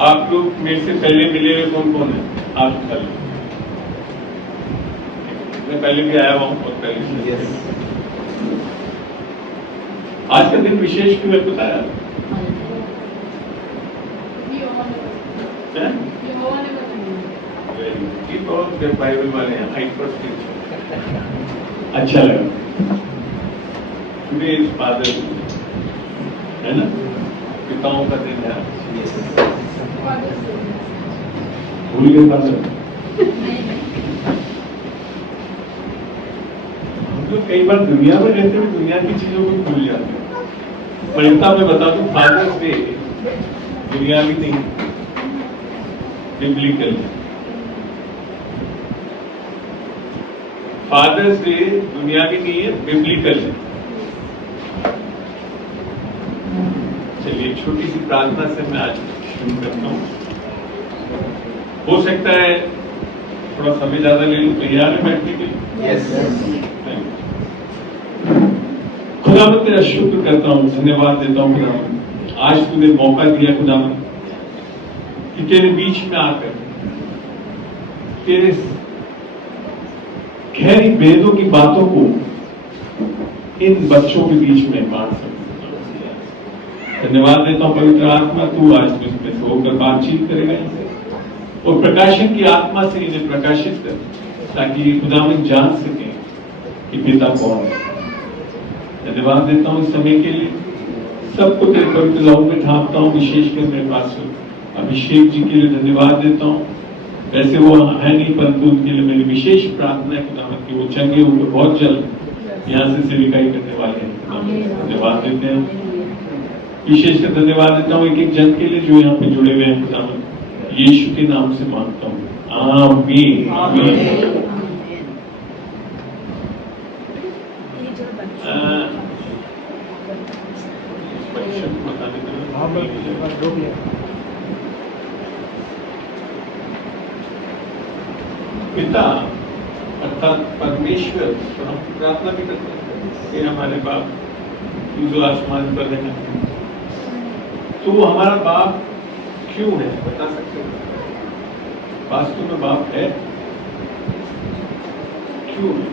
आप लोग मेरे से पहले मिले हुए कौन कौन है? आप चल, मैं पहले भी आया हुआ हूँ और पहले से। आज का दिन विशेष क्यों है पता है? बहुत बाइबल वाले हैं, हाइपर अच्छा लगा। टुडे इज फादर, है ना, पिताओं का दिन है। भूल गए फादर? हम लोग कई बार दुनिया में रहते हुए दुनिया की चीजों को भूल जाते हैं। पर इतना मैं बता दूं, फादर्स डे दुनियावी नहीं, बिब्लिकल। फादर्स डे दुनियावी नहीं है, बिब्लिकल है। चलिए छोटी सी प्रार्थना से मैं आज शुरू करता हूँ। हो सकता है थोड़ा समय ज्यादा ले लूं, तैयार है बैठने के लिए? यस। खुदावंद तेरा शुक्र करता हूँ, धन्यवाद देता हूँ खुदावंद, आज तूने मौका दिया खुदावंद कि तेरे बीच में आकर तेरे गहरी वेदों की बातों को इन बच्चों के बीच में बांट सकते। धन्यवाद देता हूँ पवित्र आत्मा, तू आज मुझमें से होकर बातचीत करेगा इनसे और प्रकाशन की आत्मा से इन्हें प्रकाशित कर, ताकि ये खुदावंद जान सके कि पिता कौन है। धन्यवाद देता हूँ इस समय के लिए, सबको तेरे पवित्र लहू में ढांपता हूँ, विशेषकर मेरे पास अभिषेक जी के लिए धन्यवाद देता हूँ। वैसे वो है नहीं, परंतु उनके लिए मेरी विशेष प्रार्थना है खुदावंद कि वो चंगे होकर बहुत जल्द यहाँ से सेविकाई करने वाले हैं। धन्यवाद देते हैं, विशेषकर धन्यवाद देता हूँ एक एक जन के लिए जो यहाँ पे जुड़े हुए हैं खुदावंद, यीशु के नाम से मांगता हूँ, आमीन। पिता अर्थात परमेश्वर, तो हम प्रार्थना भी करते हैं कि हमारे बाप तू जो आसमान पर है, तो वो हमारा बाप क्यों है, बता सकते हैं? वास्तव में बाप है क्यों है?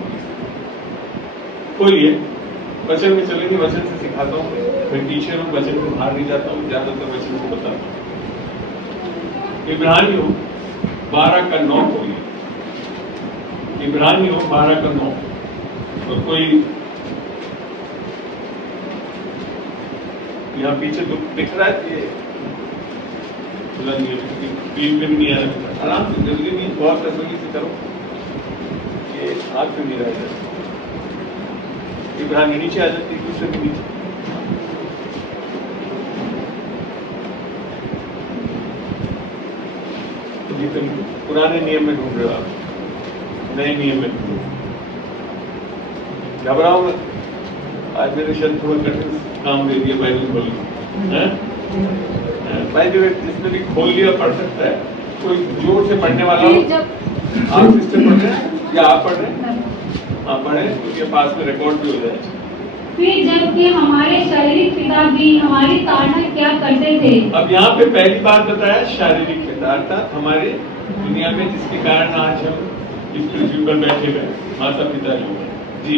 कोई है, वचन में चलेंगे, वचन से सिखाता हूँ। मैं टीचर हूँ, वचन को बाहर नहीं जाता हूँ, ज्यादातर वचन को बताता हूँ। इब्रानियों 12:9 कोई, इब्रानियों 12:9, और कोई यहाँ पीछे तो दिख रहा है, नहीं आ रहा, आराम से, जल्दी नहीं, बहुत तसल्ली से करो, ये हाथ से नहीं रह जाता। इब्रानी नीचे आ जाती है, दूसरे के नीचे। पुराने नियम में ढूंढ रहे हो आप, नए नियम में ढूंढ, घबराओ मत। आज मेरे शब्द थोड़ा कठिन काम दे दिया बाइबल खोलने। भाई जो जिसने भी खोल लिया पढ़ सकता है, कोई जोर से पढ़ने वाला हो। आप सिस्टर पढ़ रहे हैं या आप पढ़ रहे हैं? आप पढ़े, उसके पास में रिकॉर्ड भी हो जाए। फिर जबकि हमारे शारीरिक पिता भी हमारी ताड़ना क्या करते थे। अब यहाँ पे पहली बात बताया शारीरिक पिता, अर्थात हमारे दुनिया में जिसके कारण आज हम इस पृथ्वी पर बैठे हुए माता पिता जो है जी,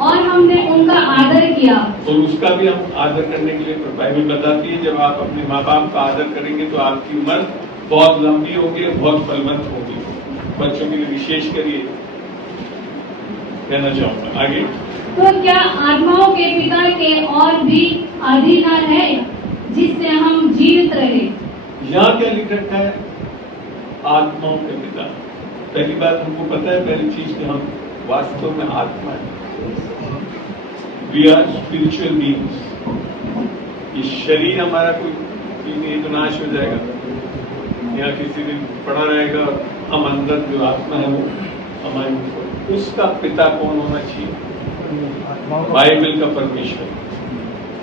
और हमने उनका आदर किया। और उसका भी हम आदर करने के लिए बाइबल बताती है, जब आप अपने माँ बाप का आदर करेंगे तो आपकी उम्र बहुत लंबी होगी, बहुत फलवंत होगी। बच्चों के लिए विशेष करिए, कहना चाहूंगा। आगे, तो क्या आत्माओं के पिता के और भी अधिकार है जिससे हम जीवित रहे? यहाँ क्या लिख रखा है? आत्माओं के पिता। पहली बात हमको पता है, पहली चीज कि हम वास्तव में आत्मा है। We are spiritual beings. ये शरीर हमारा कोई नहीं, तो नाश हो जाएगा, यहाँ किसी दिन पड़ा रहेगा। हम अंदर जो आत्मा है वो हमारी, उसका पिता कौन होना चाहिए? बाइबल का परमेश्वर,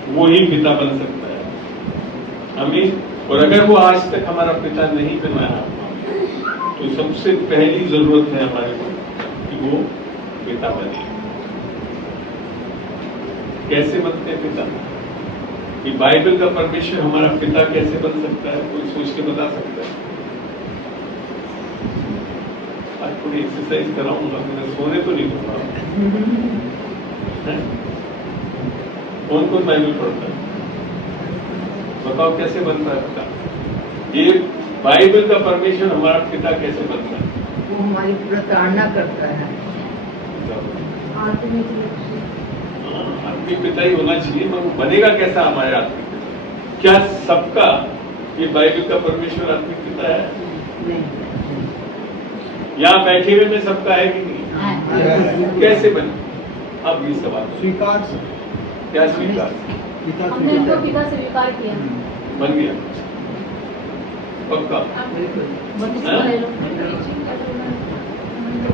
वो ही पिता बन सकता है हमें। और अगर वो आज तक हमारा पिता नहीं बनाया, तो सबसे पहली जरूरत है हमारे को कि वो पिता बने। कैसे बनते हैं पिता? कि बाइबल का परमेश्वर हमारा पिता कैसे बन सकता है? कोई सोच के बता सकता है? आज थोड़ी एक्सरसाइज कराऊंगा, मैं सोने तो नहीं दूंगा। कौन कौन बाइबल पढ़ता है? बताओ कैसे बनता है पिता? ये बाइबल का परमेश्वर हमारा पिता कैसे बनता है? वो हमारी प्रताड़ना करता है। आत्मिक पिता ही होना चाहिए, मगर वो बनेगा कैसा हमारे आत्मिक पिता? क्या सबका ये बाइबल का परमेश्वर आत्मिक पिता है? नहीं। यहाँ बैठे हुए में सबका है कि नहीं? कैसे बने? अब ये सवाल स्वीकार क्या स्वीकार हमने इनको पिता स्वीकार किया। बन गया पक्का?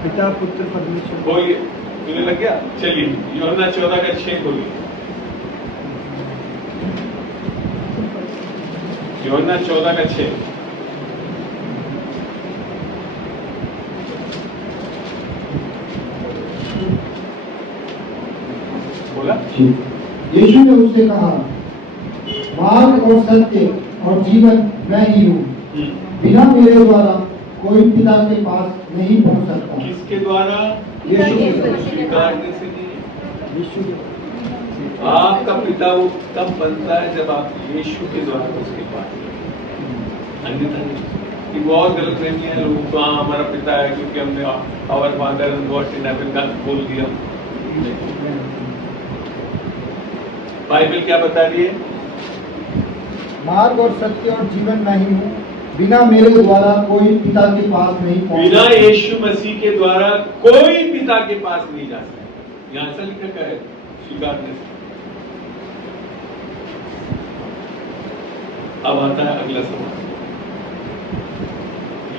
पिता पुत्र परमेश्वर। बोलिए, तुम्हें लग गया? चलिए यूहन्ना 14:6 खोलिए। यूहन्ना 14:6। बोला? यीशु ने उससे कहा, मार्ग और सत्य और जीवन मैं ही हूँ। बिना मेरे द्वारा कोई पिता के पास नहीं पहुँच सकता। किसके द्वारा? यीशु के द्वारा। स्वीकारने से नहीं। यीशु आपका पिता वो तब बनता है जब आप यीशु के द्वारा उसके पास जाते। अन्यथा नहीं। कि बहुत गलत फहमी है लोगों को, हाँ हमारा पिता है क्योंकि हमने our father and God in heaven का बोल दिया। बाइबल क्या बता रही है? मार्ग और सत्य और जीवन मैं ही हूँ। बिना मेरे द्वारा कोई पिता के पास नहीं पहुँच बिना सकता। यीशु मसीह के द्वारा कोई पिता के पास नहीं जा सकता। यहां ऐसा लिखा क्या है? स्वीकारने से। अब आता है अगला सवाल,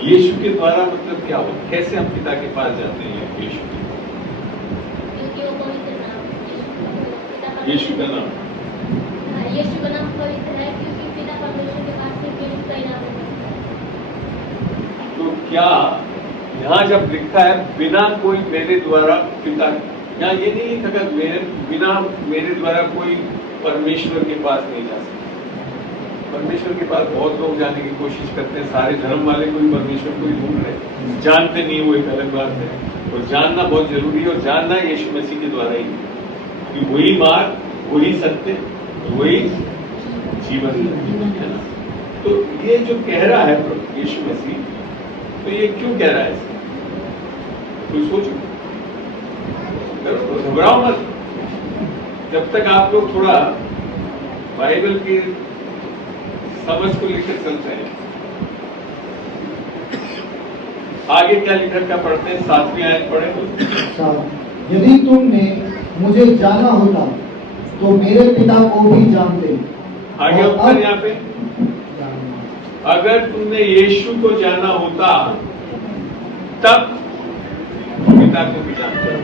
यीशु के द्वारा मतलब क्या हो? कैसे हम पिता के पास जाते हैं? यीशु के, यीशु का नाम, यीशु का नाम पवित्र है क्योंकि पिता परमेश्वर के पास से कोई कोई नाम नहीं। तो क्या यहाँ जब लिखा है बिना कोई मेरे द्वारा पिता, यहाँ ये नहीं लिखा कि बिना मेरे द्वारा कोई परमेश्वर के पास नहीं जा सकता। परमेश्वर के पास बहुत लोग जाने की कोशिश करते हैं, सारे धर्म वाले कोई परमेश्वर को ही ढूंढ रहे, जानते नहीं, वो एक अलग बात है। और जानना बहुत जरूरी है, और जानना यीशु मसीह के द्वारा ही है कि वही मार्ग, वही सत्य, वही जीवन है ना। तो ये जो कह रहा है यीशु मसीह, तो ये क्यों कह रहा है? कोई सोचो, घबराओ मत। जब तक आप लोग थोड़ा बाइबल की समझ को लेकर चलते हैं। आगे क्या लिखा, क्या पढ़ते हैं? 7वीं आयत पढ़े तो, यदि तुमने मुझे जाना होता तो मेरे पिता को भी जानते। आगे और उत्तर अब- यहाँ पे, अगर तुमने यीशु को जाना होता तब पिता को भी जानते।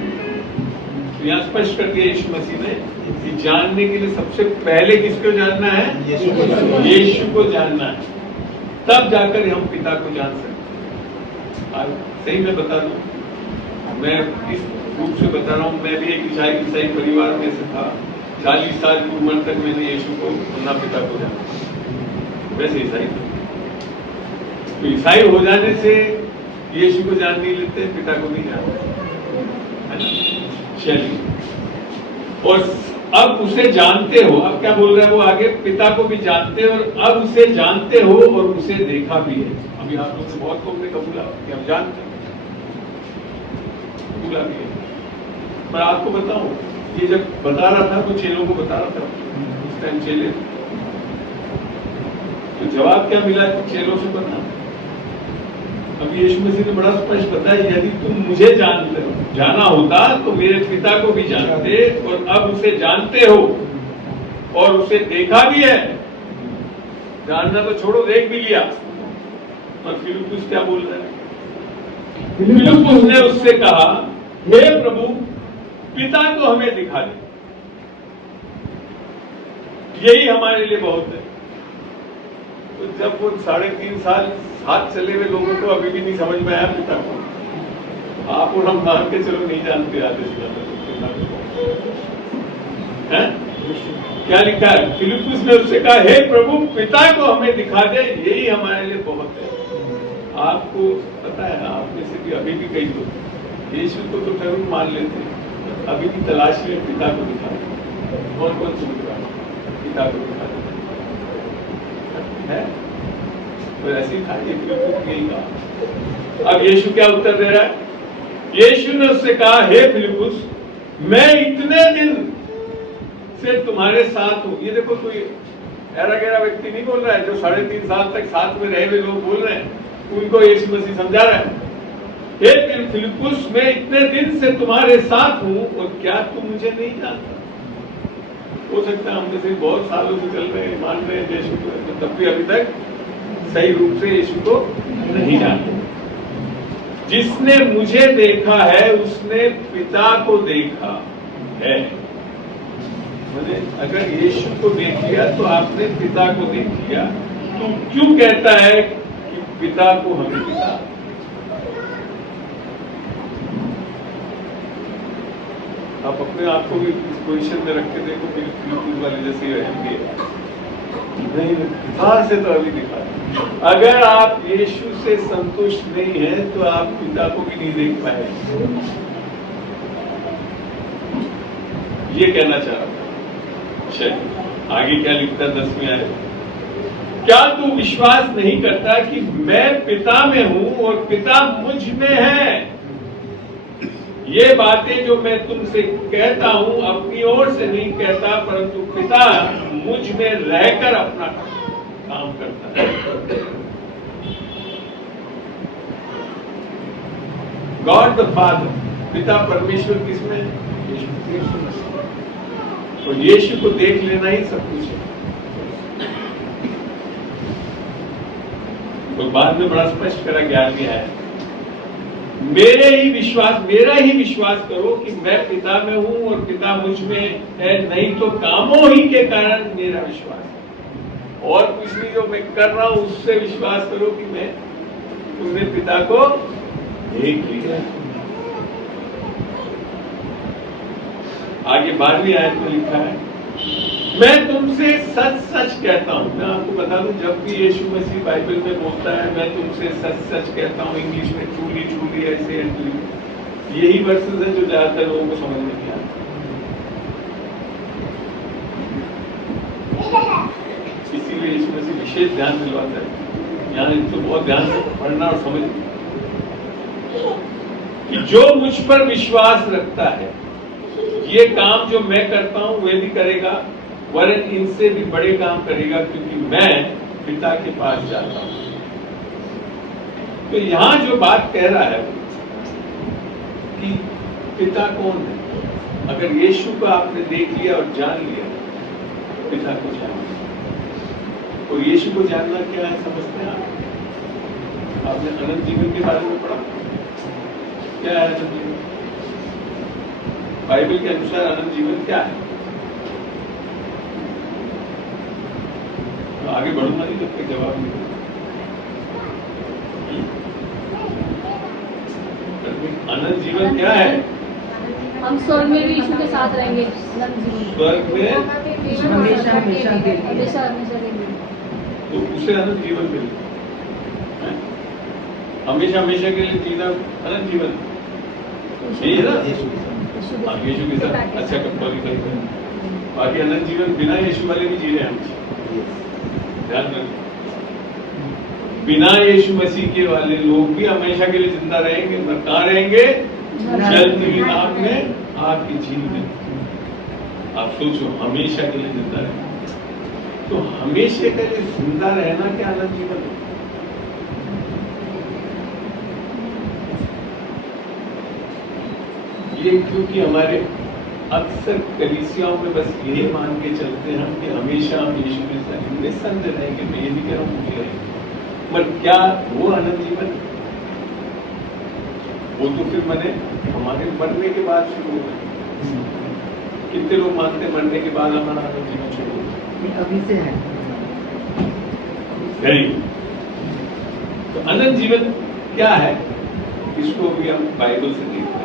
तो यहाँ स्पष्ट कर दिया यीशु मसीह ने कि जानने के लिए सबसे पहले किसको जानना है? यीशु को जानना है, तब जाकर हम पिता को जान सकते हैं। सही मैं बता दूं, मैं इस रूप से बता रहा हूँ, मैं भी एक ईसाई परिवार में से था। 40 साल की उम्र तक मैंने यीशु को अपना पिता को जाना, वैसे ईसाई था। तो ईसाई हो जाने से यीशु को जान नहीं लेते, पिता को नहीं जानते। चलिए, और अब उसे जानते हो, अब क्या बोल रहा है वो आगे, पिता को भी जानते हो और अब उसे जानते हो और उसे देखा भी है। अभी आप लोग से बहुत लोग ने कबूला कि हम जानते हैं, कबूला भी है। मैं आपको बताऊं, ये जब बता रहा था तो चेलों को बता रहा था, उस टाइम चेले, तो जवाब क्या मिला चेलों से पता? अभी यीशु मसीह ने बड़ा स्पष्ट बताया, यदि तुम मुझे जानते हो, जाना होता तो मेरे पिता को भी जानते, और अब उसे जानते हो और उसे देखा भी है। जानना तो छोड़ो, देख भी लिया। और फिलिप्पुस क्या बोल रहा है? फिलिप्पुस ने उससे कहा, हे प्रभु, पिता को हमें दिखा दे, यही हमारे लिए बहुत है। तो जब वो 3.5 साल हाथ चले हुए लोगों को अभी भी नहीं समझ में आया पिता को, आप और हम मान के चलो नहीं जानते आधे से ज्यादा है? क्या लिखा है? फिलिप्पुस ने उससे कहा, हे प्रभु, पिता को हमें दिखा दे, यही हमारे लिए बहुत है। आपको पता है, आप में से भी अभी भी कई लोग यीशु को तो जरूर मान लेते हैं, अभी भी तलाश में पिता को दिखा दे। कौन कौन से पिता को दिखा दे है? तो ऐसी था ये फिलिप्पुस यही कहा। अब यीशु क्या उत्तर दे रहा है? यीशु ने उससे कहा, हे फिलिप्पुस, मैं इतने दिन से तुम्हारे साथ हूं। ये देखो, कोई ऐरा गैरा व्यक्ति नहीं बोल रहा है, जो 3.5 साल तक साथ में रहे हुए लोग बोल रहे हैं, उनको यीशु मसीह समझा रहा है। हे फिलिप्पुस, मैं इतने दिन से तुम्हारे साथ हूं और क्या तुम मुझे नहीं जानता? हो सकता है हम में से बहुत सालों से चल रहे हैं, मान रहे हैं यीशु को, तब भी अभी तक सही रूप से यीशु को नहीं जानते। जिसने मुझे देखा है उसने पिता को देखा है। मैंने अगर यीशु को देख लिया तो आपने पिता को देख लिया। तो क्यों कहता है कि पिता को हमें पिता? आप अपने आप को भी इस पोजीशन में रख के देखो, फिलिप्पुस वाले जैसे रहेंगे नहीं, पिता से तो अभी दिखा। अगर आप यीशु से संतुष्ट नहीं हैं तो आप पिता को भी नहीं देख पाए। ये कहना चाह रहा था। आगे क्या लिखता है 10वें आयत? क्या तू विश्वास नहीं करता कि मैं पिता में हूं और पिता मुझ में है? ये बातें जो मैं तुमसे कहता हूं अपनी ओर से नहीं कहता, परंतु पिता मुझ में रहकर अपना काम करता है। गॉड द फादर, पिता परमेश्वर किसमें? यीशु मसीह। तो यीशु को देख लेना ही सब कुछ है। तो बाद में बड़ा स्पष्ट करा 11वें आयत, मेरा ही विश्वास करो कि मैं पिता में हूं और पिता मुझ में है, नहीं तो कामों ही के कारण मेरा विश्वास है। और कुछ नहीं, जो मैं कर रहा हूं उससे विश्वास करो कि मैं तुमने पिता को देख लिया। आगे 12वीं आयत में लिखा है, मैं तुमसे सच सच कहता हूं। मैं आपको बता दूं, जब भी यीशु मसीह बाइबल में बोलता है मैं तुमसे सच सच कहता हूं, इंग्लिश में ट्रूली ट्रूली ऐसे यही वर्सेस है जो ज्यादातर लोगों को समझ में नहीं आता। इसीलिए यीशु मसीह विशेष ध्यान दिलवाता है, यानी तो बहुत ध्यान से पढ़ना और समझना कि जो मुझ पर विश्वास रखता है ये काम जो मैं करता हूं वे भी करेगा, वरन इनसे भी बड़े काम करेगा, क्योंकि मैं पिता के पास जाता हूं। तो यहां जो बात कह रहा है कि पिता कौन है? अगर यीशु को आपने देख लिया और जान लिया, पिता को जान लिया। और यीशु को जानना क्या है समझते हैं आप? आपने अनंत जीवन के बारे में पढ़ा? क्या है अनंत जीवन? बाइबल के अनुसार अनंत जीवन क्या है? तो आगे बढ़ूंगा नहीं जब तक जवाब नहीं। अनंत जीवन क्या है? हम स्वर्ग में भी यीशु के साथ रहेंगे। स्वर्ग में हमेशा हमेशा के लिए। हमेशा हमेशा के लिए। तो उसे अनंत जीवन मिले, हमेशा हमेशा के लिए जीना अनंत जीवन, यही है ना? यीशु के साथ अच्छा कंट्रोल करें। बाकी अनंत जीवन बिना यीशु वाले भी जी रहे हैं। ध्यान रखें, बिना यीशु मसीह के वाले लोग भी हमेशा के लिए जिंदा रहेंगे। पर कहाँ रहेंगे? जलती हुई आग में, आग की झील में। आप सोचो, हमेशा के लिए जिंदा रहेंगे। तो हमेशा के लिए जिंदा रहना क्या अनंत जीवन है? ये क्योंकि हमारे अक्सर कलीसियाओं में बस यही मान के चलते हैं हम कि हमेशा हम यीशु के साथ निस्संदेह रहेंगे। मैं ये भी कह रहा हूँ कि पर क्या वो अनंत जीवन? वो तो फिर मैंने हमारे मरने के बाद शुरू होगा। कितने लोग मानते मरने के बाद हमारा अनंत जीवन शुरू होगा? अभी से है। Very good. तो अनंत जीवन क्या है? इसको भी हम बाइबल से देखते हैं।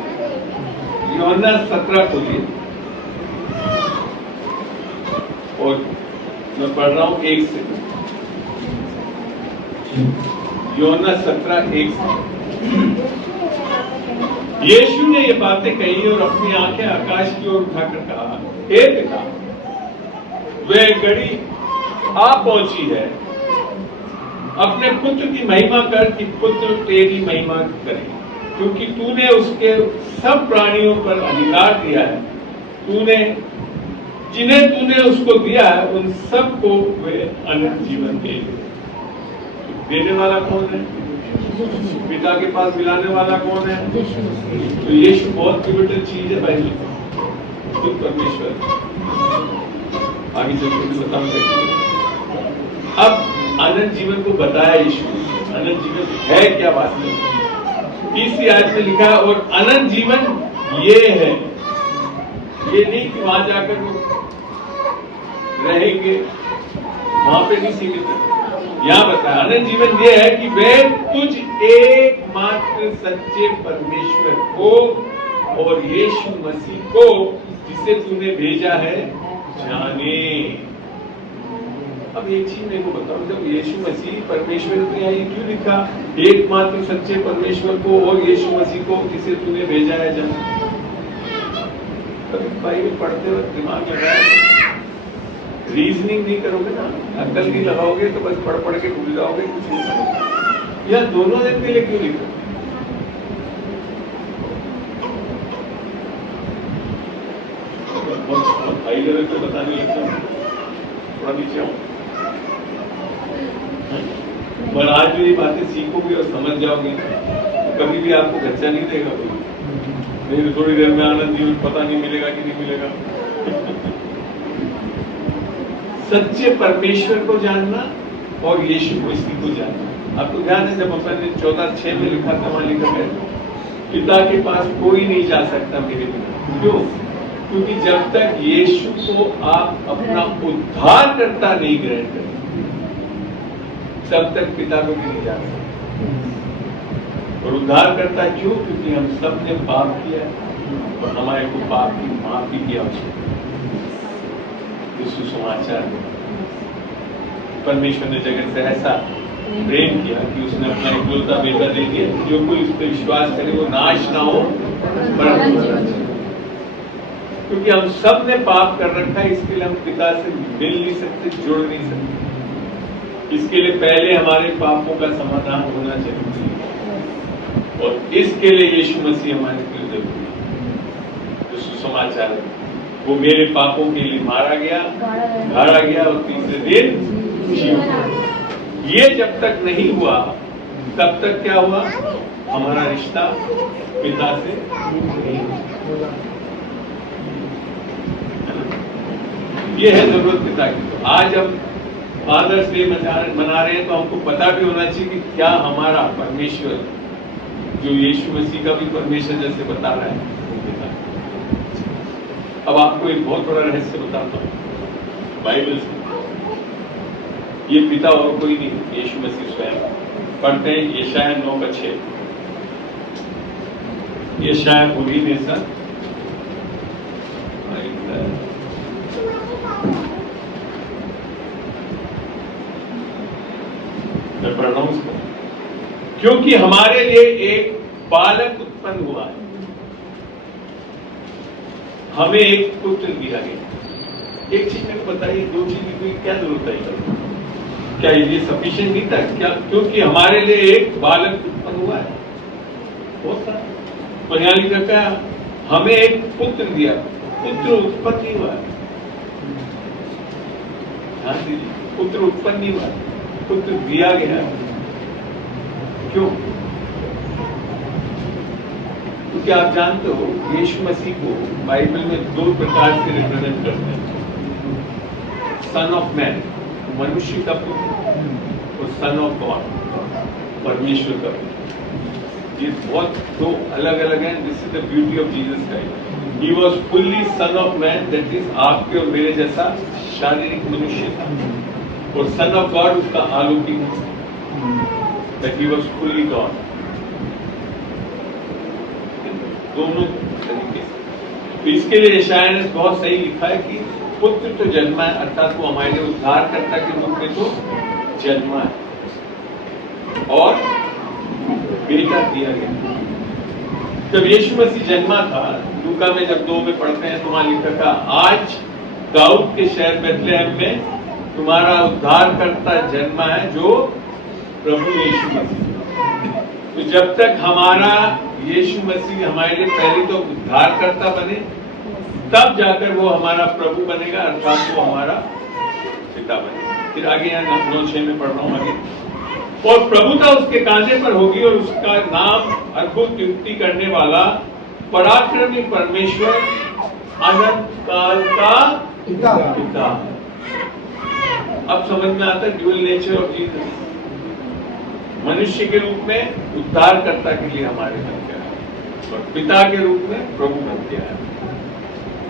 यूहन्ना 17 खोलिए। और मैं पढ़ रहा हूं 1 से, यूहन्ना 17:1 से। यीशु ने ये बातें कही और अपनी आंखें आकाश की ओर उठाकर कहा, हे पिता, वह घड़ी आ पहुंची है, अपने पुत्र की महिमा कर कि पुत्र तेरी महिमा करे, क्योंकि तूने उसके सब प्राणियों पर अधिकार दिया है। जिन्हें तूने उसको दिया है उन सबको वे अनंत जीवन देंगे। देने वाला कौन है? पिता के पास मिलाने वाला कौन है? तो यीशु बहुत पिवटल चीज है भाई, खुद परमेश्वर। आगे चलकर बताऊंगा। अब अनंत जीवन को बताया यीशु, अनंत जीवन है क्या बात है। 30वीं आयत में लिखा है, और अनंत जीवन ये है, ये नहीं कि वहां जाकर वो रहेंगे, वहां पे नहीं सीमित है। यहां बताया अनंत जीवन ये है कि वे तुझ एकमात्र सच्चे परमेश्वर को और यीशु मसीह को जिसे तूने भेजा है जाने। अब एक चीज मेरे को बताओ, जब यीशु मसीह परमेश्वर तो यहाँ ये क्यों लिखा एकमात्र सच्चे परमेश्वर को और यीशु मसीह को जिसे तूने भेजा है जाने? बाइबल पढ़ते वक्त दिमाग लगाया, रीजनिंग नहीं करोगे ना, अकल नहीं लगाओगे तो बस पढ़ के भूल जाओगे, कुछ नहीं समझोगे। यह दोनों दिन के लिए क्यों लिखा? बहुत हाई लेवल पे बताने लगता हूँ, थोड़ा नीचे आऊँ। पर आज जो ये बातें सीखोगे और समझ जाओगे, कभी भी आपको खर्चा नहीं देगा कोई। नहीं तो थोड़ी देर में आनंद जीवन पता नहीं मिलेगा कि नहीं मिलेगा। सच्चे परमेश्वर को जानना और यीशु मसीह को जानना। आपको ध्यान है, जब अपन ने 14:6 में लिखा था, वहां लिखा है पिता के पास कोई नहीं जा सकता मेरे बिना। क्यों? क्योंकि जब तक यीशु को आप अपना उद्धारकर्ता नहीं ग्रहण करें, तब तक पिता को भी नहीं जा सकते। और उद्धारकर्ता क्यों? क्योंकि हम सब ने पाप किया और हमारे को पाप की माफी की आवश्यकता है। सुसमाचार में परमेश्वर ने जगत से ऐसा प्रेम किया कि उसने अपना इकलौता बेटा दे दिया, जो कोई उस पर विश्वास करे वो नाश ना हो परंतु क्योंकि हम सब ने पाप कर रखा है, इसके लिए हम पिता से मिल नहीं सकते, जुड़ नहीं सकते। इसके लिए पहले हमारे पापों का समाधान होना जरूरी है और इसके लिए यीशु मसीह हमारे लिए जरूरी है। जो सुसमाचार है वो मेरे पापों के लिए मारा गया, गाड़ा गया और तीसरे दिन जी उठा। ये जब तक नहीं हुआ तब तक क्या हुआ? हमारा रिश्ता पिता से नहीं हुआ। ये है जरूरत पिता की। तो आज हम फादर्स डे मना रहे हैं, तो हमको पता भी होना चाहिए कि क्या हमारा परमेश्वर, जो यीशु मसीह का भी परमेश्वर जैसे बता रहा है, अब आपको एक बहुत बड़ा रहस्य बताता हूं बाइबल से। ये पिता और कोई नहीं, यीशु मसीह स्वयं। पढ़ते हैं यशायाह 9:6। यशायाह बुरी ने सर मैं पढ़ रहा हूं इसको। क्योंकि हमारे लिए एक बालक उत्पन्न हुआ है, हमें एक पुत्र दिया गया। एक चीज मेरे को बताइए, दो चीज की क्या जरूरत है? क्या ये सफिशिएंट नहीं था क्या? क्योंकि हमारे लिए एक बालक उत्पन्न हुआ है, बहुत सारा। और यहाँ लिख रखा है हमें एक पुत्र दिया, पुत्र उत्पन्न नहीं हुआ है। हाँ दीजिए, पुत्र उत्पन्न नहीं हुआ, पुत्र दिया गया। क्यों? क्योंकि आप जानते हो यीशु मसीह को बाइबल में 2 प्रकार से रिप्रेजेंट करते हैं। सन ऑफ मैन, मनुष्य का पुत्र, और सन ऑफ गॉड, परमेश्वर का पुत्र। ये बहुत 2 अलग अलग हैं। This is the beauty of Jesus Christ. He was fully son of man, that is आपके और मेरे जैसा शारीरिक मनुष्य था, और सन ऑफ गॉड उसका अलौकिक, that he was fully God. दोनों तरीके से। तो इसके लिए यशायाह ने बहुत सही लिखा है कि पुत्र तो जन्मा है, अर्थात वो हमारे लिए उद्धारकर्ता के रूप में तो जन्मा है और बेटा दिया गया। जब यीशु मसीह जन्मा था, लूका में जब 2 में पढ़ते हैं, तो वहां लिखा था, आज दाऊद के शहर बेथलेहम में तुम्हारा उद्धारकर्ता जन्मा है, जो प्रभु यीशु मसीह। तो जब तक हमारा यीशु मसीह हमारे लिए पहले तो उद्धारकर्ता बने, तब जाकर वो हमारा प्रभु बनेगा, अर्थात वो हमारा पिता बनेगा। फिर आगे यहाँ 9:6 में पढ़ रहा हूँ आगे। और प्रभुता उसके कांधे पर होगी और उसका नाम अद्भुत युक्ति करने वाला, पराक्रमी परमेश्वर, अनंत काल का पिता। अब समझ में आता है ड्यूअल नेचर ऑफ जीसस। मनुष्य के रूप में उद्धारकर्ता के लिए हमारे बन गया है और पिता के रूप में प्रभु बन गया है,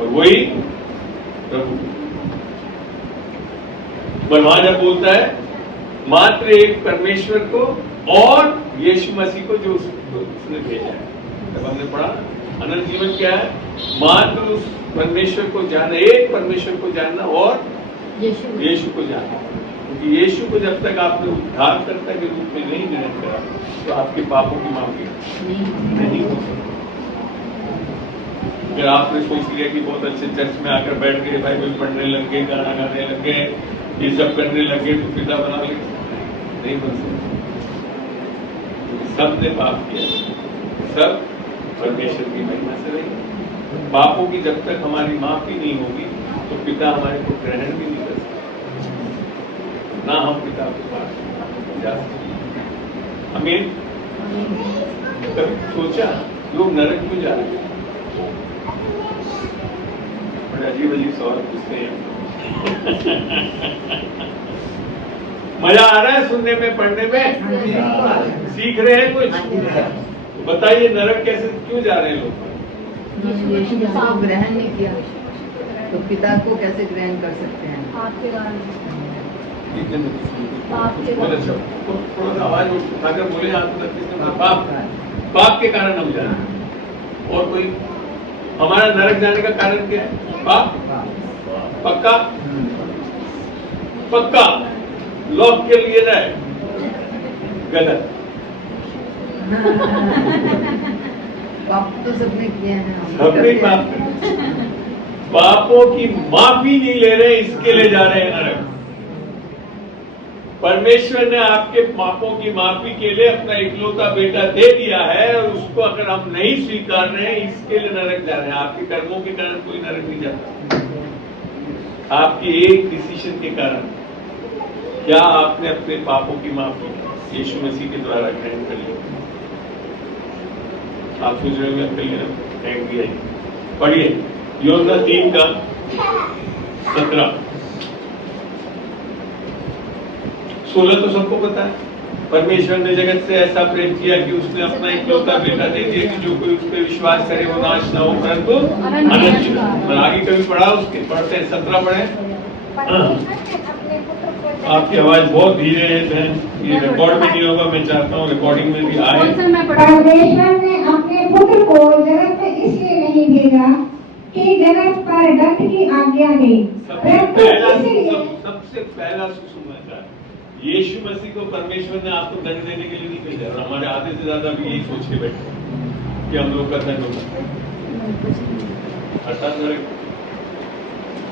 और वही प्रभु जब बोलता है मात्र एक परमेश्वर को और यीशु मसीह को जो उसने भेजा है। तब हमने पढ़ा अनंत जीवन क्या है? मात्र उस परमेश्वर को जानना, एक परमेश्वर को जानना और यीशु को जानना। क्योंकि यीशु को जब तक आपने उद्धारकर्ता के रूप में नहीं ग्रहण करा, तो आपके पापों की माफी नहीं हो सकती। अगर आपने सोच लिया कि बहुत अच्छे चर्च में आकर बैठ गए, बाइबल पढ़ने लग गए, गाना गाने लग गए, ये सब करने लगे, तो पिता बना ले, नहीं बन सकते। सब ने पाप किया, सब परमेश्वर की महिमा से रही। पापों की जब तक हमारी माफी नहीं होगी, तो पिता हमारे को ग्रहण भी नहीं कर सकता, ना हम पिता के पास जा सकते। आमीन। कभी सोचा लोग नरक क्यों जा रहे हैं? बड़े अजीब अजीब सवाल पूछते हैं। मजा आ रहा है सुनने में, पढ़ने में? सीख रहे हैं कुछ? बताइए नरक कैसे क्यों जा रहे हैं लोग? यीशु मसीह को ग्रहण नहीं किया, तो पिता को कैसे ग्रहण कर सकते हैं? बहुत अच्छा, थोड़ा सा आवाज उठाकर बोले। पाप के कारण हम जा रहे हैं। और कोई हमारा नरक जाने का कारण क्या है? पाप। पक्का पक्का लॉक के लिए जाए, गलत। पाप तो सबने किए हैं, सबने पाप किए। पापों की माफी नहीं ले रहे, इसके लिए जा रहे हैं नरक। परमेश्वर ने आपके पापों की माफी के लिए अपना इकलौता बेटा दे दिया है, और उसको अगर हम नहीं स्वीकार रहे हैं, इसके लिए नरक जा रहे हैं। आपके कर्मों के कारण कोई नरक नहीं जाता, आपकी एक डिसीजन के कारण। क्या आपने अपने पापों की माफी यीशु मसीह के द्वारा ग्रहण कर ली? आप सोच रहे होंगे कर लिया, थैंक दिया। पढ़िए यूहन्ना 3:17। 16 तो सबको पता है। परमेश्वर ने जगत से ऐसा प्रेम किया कि उसने अपना इकलौता बेटा दे दिया कि जो कोई उस पर विश्वास करे वो नाश ना हो, परंतु अनंत जीवन। और आगे कभी पढ़ा उसके? पढ़ते हैं 17 पढ़े। आपकी आवाज बहुत धीरे है, ये रिकॉर्ड भी नहीं होगा। मैं चाहता हूँ रिकॉर्डिंग में भी आए। परमेश्वर ने अपने पुत्र को जगत में इसलिए नहीं भेजा कि जगत पर दंड की आज्ञा दे, सबसे पहला सुसमाचार, यीशु मसीह को परमेश्वर ने आपको दंड देने के लिए नहीं भेजा। और हमारे आधे से ज्यादा भी यही सोच के बैठे कि हम लोग का दंड होगा। अर्थात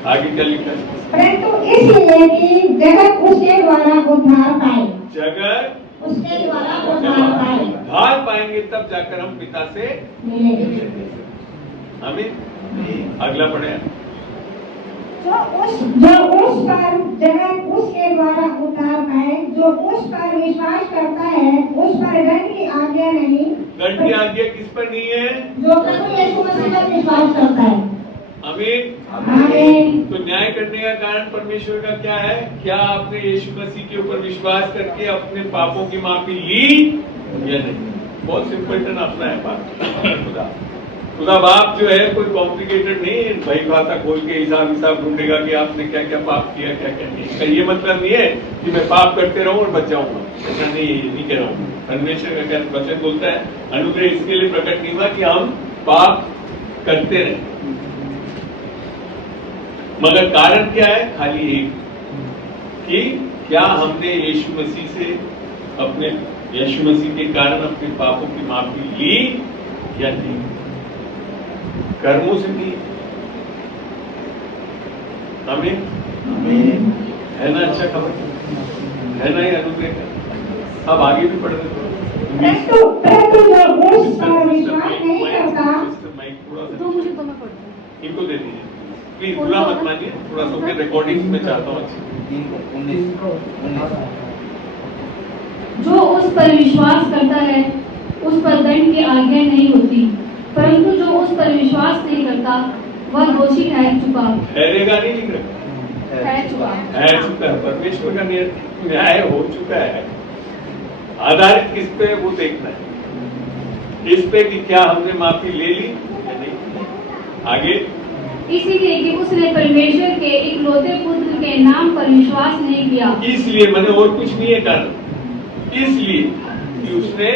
आगे क्या लिखा है? परंतु इसलिए कि जगत उसके द्वारा उद्धार पाए। जगत उसके द्वारा उद्धार पाए। उद्धार पाएंगे तब जाकर हम पिता से मिलेंगे। हमें अगला पढ़े। जो उस पर जगत उसके द्वारा उद्धार पाए, जो उस पर विश्वास करता है, उस पर दंड की आज्ञा नहीं। दंड की आज्ञा किस पर नहीं है? जो प्रभु यीशु मसीह पर विश्वास करता है। आमीन। आमीन। तो न्याय करने का कारण परमेश्वर का क्या है? क्या आपने यीशु मसीह के ऊपर विश्वास करके अपने पापों की माफी ली या नहीं? बहुत सिंपल टन अपना है बात। खुदा बाप जो है कोई कॉम्प्लिकेटेड नहीं है, भाई खाता खोल के हिसाब ढूंढेगा कि आपने क्या क्या पाप किया, क्या क्या नहीं। ये मतलब नहीं है कि मैं पाप करते रहूं और बच जाऊंगा, ऐसा नहीं कह रहा हूँ। परमेश्वर का क्या वचन बोलता है? अनुग्रह इसके लिए प्रकट नहीं हुआ कि हम पाप करते रहे। मगर कारण क्या है? खाली एक, कि क्या हमने यीशु मसीह से यीशु मसीह के कारण अपने पापों की माफी ली या नहीं? कर्मों से नहीं। आमीन। है ना? अच्छा खबर है ना ये अनुग्रह का? अब आगे भी पढ़ रहे परंतु जो उस पर विश्वास नहीं करता, तो मुझे तो मैं पढ़ती हूँ। इनको दे दीजिए प्लीज, बुरा मत मानिए, थोड़ा सा रिकॉर्डिंग में चाहता हूँ अच्छी। जो उस पर विश्वास करता है उस पर दंड की आज्ञा नहीं होती, परंतु जो उस पर विश्वास नहीं करता वह दोषी ठहर चुका ठहरेगा नहीं लिख रखा, ठहर चुका ठहर चुका है। परमेश्वर का न्याय हो चुका है। आधारित किस पे? वो देखना है इस पे कि क्या हमने माफी ले ली या नहीं। आगे, इसीलिए कि उसने परमेश्वर के इकलौते पुत्र के नाम पर विश्वास नहीं किया। इसलिए मैंने और कुछ नहीं है कारण, इसलिए कि उसने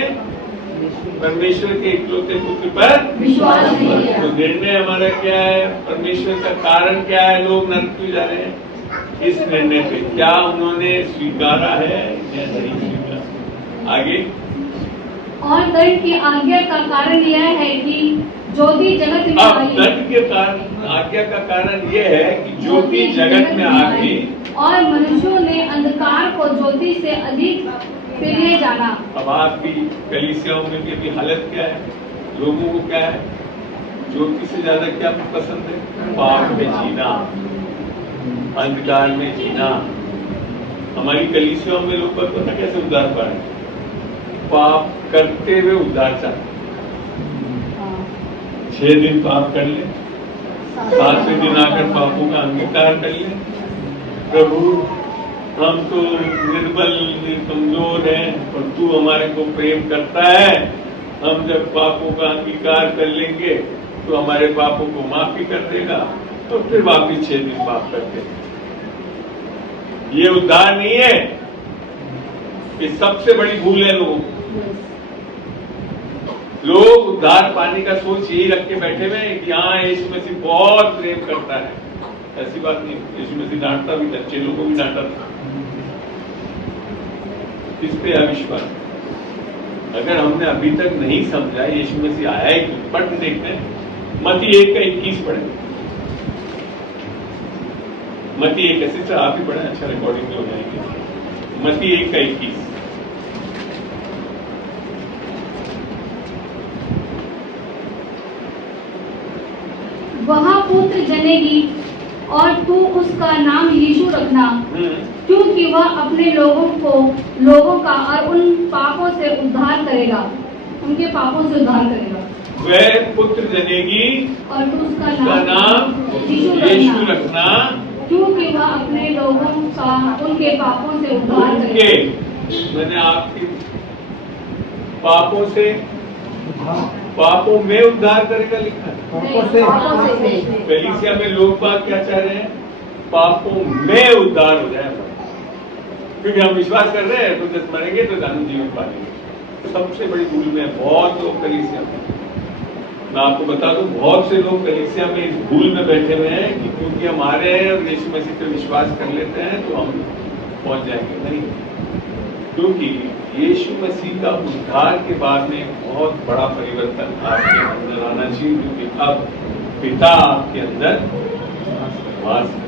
परमेश्वर के इकलौते पुत्र पर विश्वास नहीं किया। तो निर्णय हमारा क्या है? परमेश्वर का कारण क्या है? लोग नरक क्यों जा रहे हैं? इस निर्णय पे क्या उन्होंने स्वीकारा है या नहीं स्वीकारा। आगे, और दंड की आज्ञा का कारण यह है कि ज्योति जगत में अब आई, दंड के कारण आज्ञा का कारण यह है कि ज्योति जगत में आ गई और मनुष्यों ने अंधकार को ज्योति से अधिक प्रिय जाना। अब आपकी कलीसियाओं में भी अभी हालत क्या है? लोगों को क्या है? ज्योति से ज्यादा क्या पसंद है? पाप में जीना, अंधकार में जीना। हमारी कलीसियाओं में लोग पता कैसे उद्धार पाए? पाप करते हुए उद्धार चाहते। 6 दिन पाप कर ले, 7वें दिन आकर पापों का अंगीकार कर ले। प्रभु, हम तो निर्बल कमजोर हैं और तू हमारे को प्रेम करता है। हम जब पापों का अंगीकार कर लेंगे तो हमारे पापों को माफी कर देगा, तो फिर वापिस 6 दिन पाप करते। ये उद्धार नहीं है। ये सबसे बड़ी भूल है लोगों की। लोग उद्धार पाने का सोच यही रख के बैठे हुए हैं कि हाँ यीशु मसीह बहुत प्रेम करता है। ऐसी बात नहीं। यीशु मसीह डांटता भी था, चेलों को भी डांटा था। इस पे अविश्वास। अगर हमने अभी तक नहीं समझा यीशु मसीह आया ही क्यों, पढ़ देखते हैं। मत्ती 1:21 पढ़े। मत्ती 1 सिस्टर आप ही पढ़े, अच्छा रिकॉर्डिंग में हो जाएगी। मत्ती 1:21। वहाँ पुत्र जनेगी और तू उसका नाम यीशु रखना, क्योंकि वह अपने लोगों का और उन पापों से उद्धार करेगा, उनके पापों से उद्धार करेगा। वह पुत्र जनेगी और तू उसका नाम यीशु रखना, क्योंकि वह अपने लोगों का उनके पापों से उद्धार करेगा। मैंने आपके पापों से, पापों में उद्धार करेगा लिखा है। कलीसिया में लोग बात क्या चाह रहे हैं? पापों में उद्धार हो जाए, क्योंकि हम विश्वास कर रहे हैं तो जब मरेंगे तो दानु जीवन पाएंगे। सबसे बड़ी भूल में बहुत लोग कलीसिया में, मैं आपको बता दूं, बहुत से लोग कलीसिया में इस भूल में बैठे हुए हैं कि क्योंकि हम आ रहे हैं और यीशु मसीह पे विश्वास कर लेते हैं तो हम पहुंच जाएंगे। नहीं, क्योंकि यीशु मसीह का उद्धार के बाद में बहुत बड़ा परिवर्तन आपके अंदर आना चाहिए, क्योंकि अब पिता आपके अंदर वास है।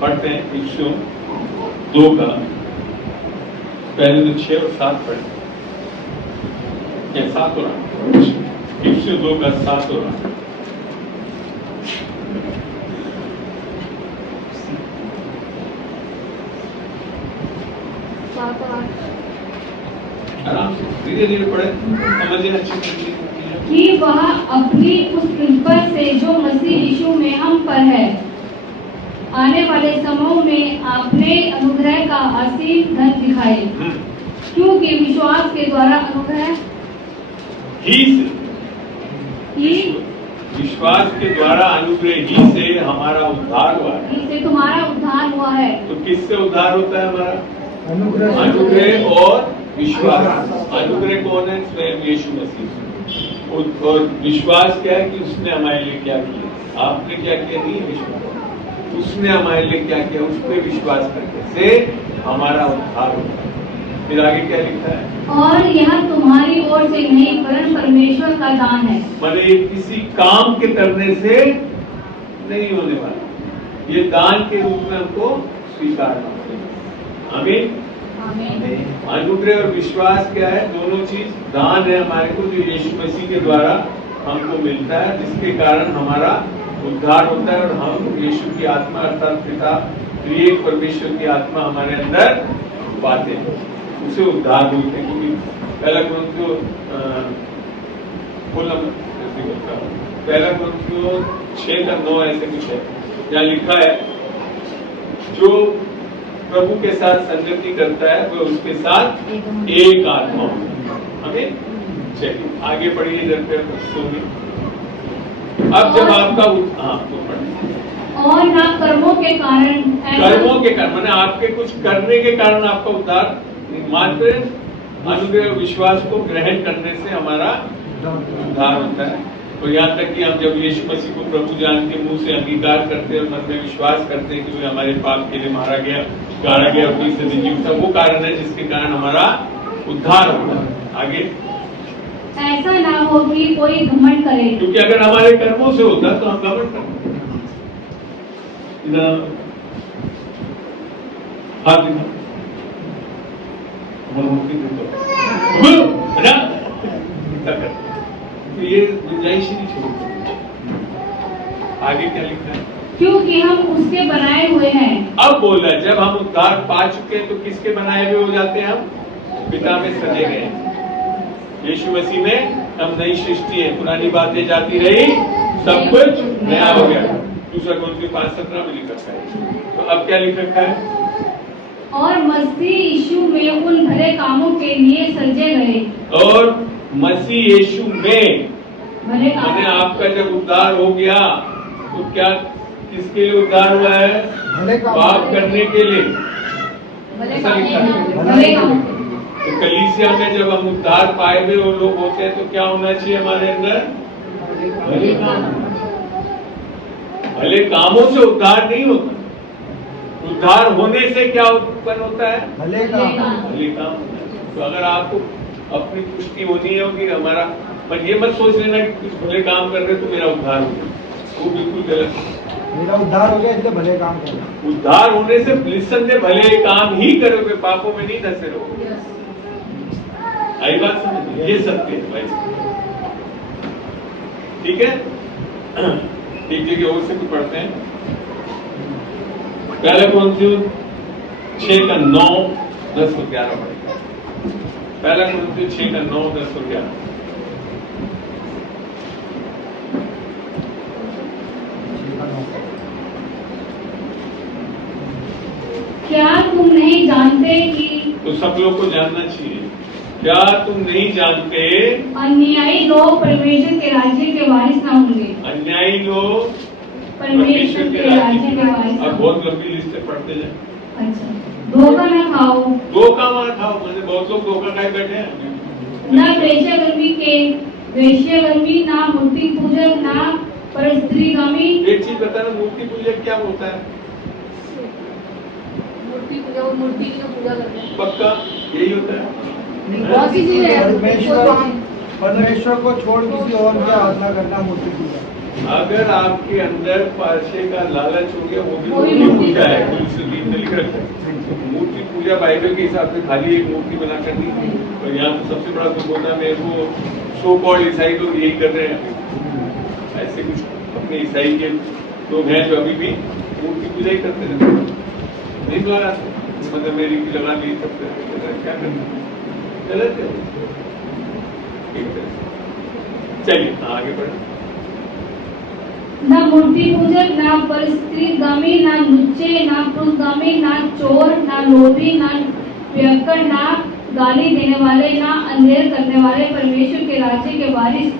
पढ़ते हैं इफ्सियों 2 का पहले तो 6 और 7 पढ़े, या 7 और 8। इफ्सियों 2 का 7 और 8। आराम से धीरे धीरे पढ़े, समझिए अच्छी कि वह अपनी उस कृपा से जो मसीह यीशु में हम पर है, आने वाले समयों में आपने अनुग्रह का असीम धन दिखाए, क्योंकि विश्वास के द्वारा अनुग्रह ही विश्वास के द्वारा अनुग्रह ही से हमारा उद्धार हुआ है। से तुम्हारा उद्धार हुआ है। तो किससे उद्धार होता है हमारा? अनुग्रह और विश्वास। अनुग्रह कौन है? स्वयं यीशु मसीह। और विश्वास क्या है कि उसने हमारे लिए क्या किया, आपने क्या किया नहीं है विश्वास, उसने हमारे लिए क्या किया, उस पर विश्वास करने से हमारा उद्धार होता है। फिर आगे क्या लिखा है, और यह तुम्हारी ओर से नहीं वरन परमेश्वर का दान है। माने ये किसी काम के करने से नहीं होने वाला, ये दान के रूप में हमको स्वीकारना पड़ेगा। आमीन। अनुग्रह और विश्वास क्या है, दोनों चीज दान है हमारे को, जो यीशु मसीह के द्वारा हमको मिलता है, जिसके कारण हमारा उद्धार होता है और हम यीशु की आत्मा अर्थात पिता त्रिएक परमेश्वर की आत्मा हमारे अंदर पाते हैं, उसे उद्धार बोलते हैं। क्योंकि पहला कुरिन्थियों पहला कुरिन्थियों 6:9 ऐसे कुछ है, जहाँ लिखा है जो प्रभु के साथ संगति करता है वह उसके साथ एक आत्मा होता है। हमें चलिए आगे बढ़िए इधर पे सुनिए। अब जब आपका तो पढ़िए। और ना कर्मों के कारण कर्मों के कारण माने आपके कुछ करने के कारण आपका उद्धार, मात्र अनुग्रह और विश्वास को ग्रहण करने से हमारा उद्धार होता है। तो यहाँ तक कि हम जब यीशु मसीह को प्रभु जान के मुंह से अंगीकार करते हैं और मन में विश्वास करते हैं कि वह हमारे पाप के लिए मारा गया, गाड़ा गया, अपनी सदी जीवता, वो कारण है जिसके कारण हमारा उद्धार होता है। आगे, ऐसा ना हो कि कोई घमंड करे, क्योंकि अगर हमारे कर्मों से होता तो हम घमंड करते। हाथ दिखा, ये गुंजाइश ही नहीं छोड़ती। आगे क्या लिखा है, क्योंकि हम उसके बनाए हुए हैं। अब बोला जब हम उद्धार पा चुके हैं तो किसके बनाए हुए हो जाते हैं, हम पिता में सजे गए। यीशु मसीह में हम नई सृष्टि है, पुरानी बातें जाती रही, सब कुछ नया हो गया। दूसरा कुरिन्थियों 5:17 में लिख रखा है। तो अब क्या लिख रखा है, और मसीह यीशु में उन भले कामों के लिए सजे गए। और मसीह यीशु में भले काम, मैंने आपका जब उद्धार हो गया तो क्या किसके लिए उद्धार हुआ है, भले काम, पाप करने के लिए। भले ऐसा काम, लिखा है। भले काम। तो कलीसिया में जब हम उद्धार पाए हुए वो लोग होते हैं तो क्या होना चाहिए हमारे अंदर, भले काम। भले कामों से उद्धार नहीं होता, उद्धार होने से क्या उत्पन्न होता है, भले काम। भले काम। तो अगर आपको अपनी पुष्टि होनी है कि हमारा, पर ये मत सोच लेना कि कुछ भले काम कर रहे तो मेरा उद्धार हो गया, वो बिल्कुल गलत है। मेरा उद्धार हो गया इसलिए भले काम करना। उद्धार होने से निस्संदेह भले काम ही करोगे, पापों में नहीं धसे रहोगे। आई बात समझ, ये सत्य है भाई। ठीक है, एक जगह और से भी पढ़ते हैं, पहला कुरिन्थियों 6:9, 10 और 11 पढ़ेगा। पहला कुरिन्थियों 6:9, 10 और 11। क्या तुम नहीं जानते कि तो सब लोग को जानना चाहिए, क्या तुम नहीं जानते अन्यायी लोग परमेश्वर के राज्य के वारिस न होंगे। अन्यायी लोग परमेश्वर के राज्य के वारिस अब न बहुत लंबी लिस्ट पढ़ते जाए। अच्छा, धोखा न खाओ, धोखा मत खाओ, मैंने बहुत लोग धोखा खाए बैठे हैं। न वेश्यागर्मी, ना मूर्ति पूजक, ना परस्त्रीगामी। एक चीज बताना, मूर्ति पूजक क्या होता है, मूर्ति पूजा, वो मूर्ति की जो पूजा करते हैं। पक्का यही होता है। बहुत सी चीजें हैं। परमेश्वर को छोड़ किसी और की आराधना करना मूर्ति पूजा। अगर आपके अंदर पैसे का लालच हो गया वो भी वो भी मूर्ति मूर्ति पूजा है, कुछ दिन में लिख रखा है। मूर्ति पूजा बाइबल के हिसाब से खाली एक मूर्ति बना कर दी, और यहाँ तो सबसे बड़ा दुख होता है मेरे को, सो कॉल्ड ईसाई लोग यही कर रहे हैं। ऐसे कुछ अपने ईसाई के लोग हैं जो अभी भी मूर्ति पूजा ही करते रहते हैं, नहीं लगाते, मतलब मेरी भी लगा ली सब क्या करना, गलत है। चलिए आगे बढ़े। ना मूर्ति पूजक, ना परस्त्रीगामी, ना लुच्चे, ना पुरुषगामी, ना चोर, ना लोभी, ना पियक्कड़, ना गाली देने वाले, ना अंधेर करने वाले परमेश्वर के राज्य के वारिस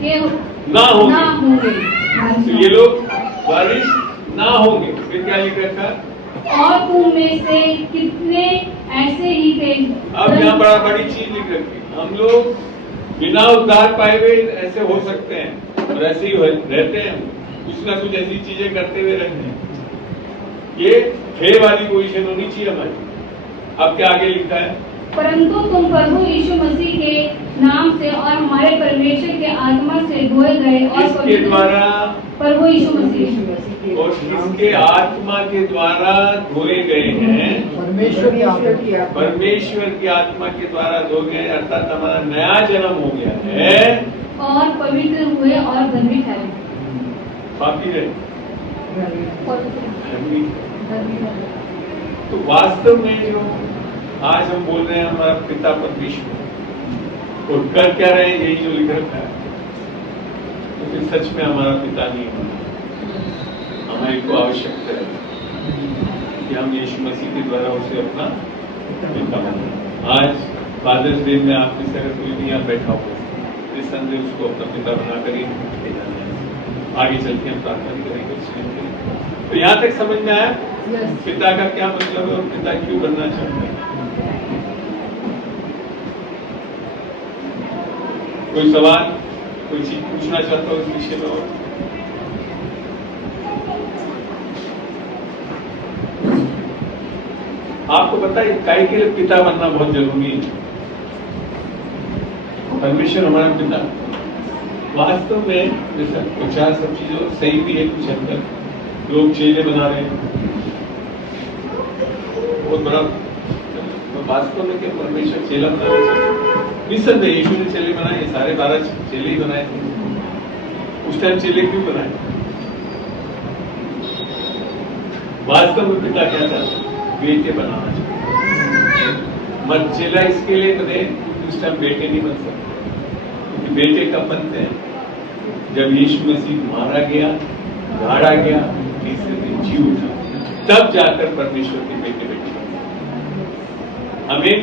के ना होंगे। वारिस तो ये लोग वारिस ना होंगे। फिर क्या लिख रखा, और तुम में से कितने ऐसे ही थे। अब यहाँ बड़ी चीज लिख रखी, हम लोग बिना उद्धार पाए हुए ऐसे हो सकते हैं और ऐसे ही रहते हैं, कुछ ना कुछ ऐसी चीजें करते हुए रहते हैं। ये थे वाली पोजीशन होनी चाहिए हमारी। अब क्या आगे लिखा है? परंतु तुम प्रभु यीशु मसीह के नाम से और हमारे परमेश्वर के आत्मा से धोए गए और इसके द्वारा प्रभु यीशु मसीह और इसके आत्मा के द्वारा धोए गए हैं। परमेश्वर की आत्मा, परमेश्वर की आत्मा के द्वारा धोए गए, अर्थात हमारा नया जन्म हो गया है और पवित्र हुए और धर्मी ठहरे। पापी रहे धर्मी। धर्मी तो वास्तव में जो आज हम बोल रहे हैं हमारा पिता परमेश्वर, और कर क्या रहे हैं यही जो लिख रखा है, तो फिर सच में हमारा पिता नहीं होना। हमारे को आवश्यकता है कि हम यीशु मसीह के द्वारा उसे अपना पिता बनाएं। आज फादर्स डे में आप में से अगर कोई भी यहाँ बैठा हो, निस्संदेह उसको अपना पिता बनाकर ही आगे चल के हम प्रार्थना भी करेंगे। तो यहाँ तक समझ में आया पिता का क्या मतलब है और पिता क्यों बनना चाहते हैं? कोई सवाल, कोई चीज पूछना चाहता हो इस विषय में? और आपको पता है काय के लिए पिता बनना बहुत जरूरी है? परमेश्वर हमारा पिता वास्तव में जैसा विचार सब चीजों सही भी है, कुछ हद तक लोग चेले बना रहे हैं, बहुत बड़ा वास्तव में क्या परमेश्वर चेला बनाना? निस्संदेह यीशु ने चेले बनाए, सारे 12 चेले ही बनाए थे। उस टाइम चेले क्यों बनाए? वास्तव में पिता क्या चाहता? बेटे बनाना चाहिए। मत चेला इसके लिए बने उस टाइम बेटे नहीं बन सकते, क्योंकि बेटे कब बनते हैं? जब यीशु मसीह मारा गया, गाड़ा गया, तीसरे दिन जी उठा, तब जाकर परमेश्वर के बेटे बेटे बनते। हमें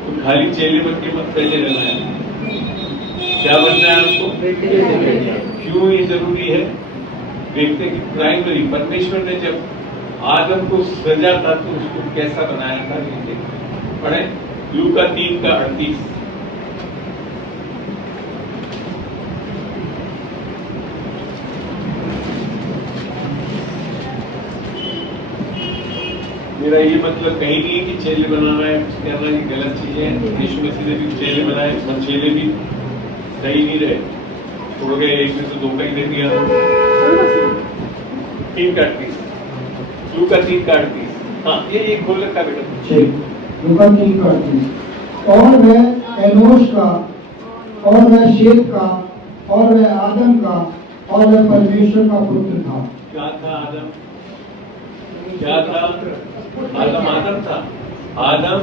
तो खाली चेले बन के मत पहले रहना है। क्या बनना है आपको? क्यों ये जरूरी है? देखते हैं कि प्राइमरी परमेश्वर ने जब आदम को सृजा था तो उसको कैसा बनाया था, पढ़े लूका 3:38। मेरा ये मतलब कहीं नहीं है कि चेले बनाना है, कहना कि गलत चीज है। यीशु मसीह ने भी चेले बनाए, सब चेले भी सही नहीं रहे, छोड़ गए, एक में से धोखा ही दे दिया। 3:38 लूका 3:38। हाँ ये खोल रखा बेटा, लूका 3:38। और वह एनोश का और वह शेत का और वह आदम का और वह परमेश्वर का पुत्र था। क्या था आदम? क्या था आदम? आदम था। आदम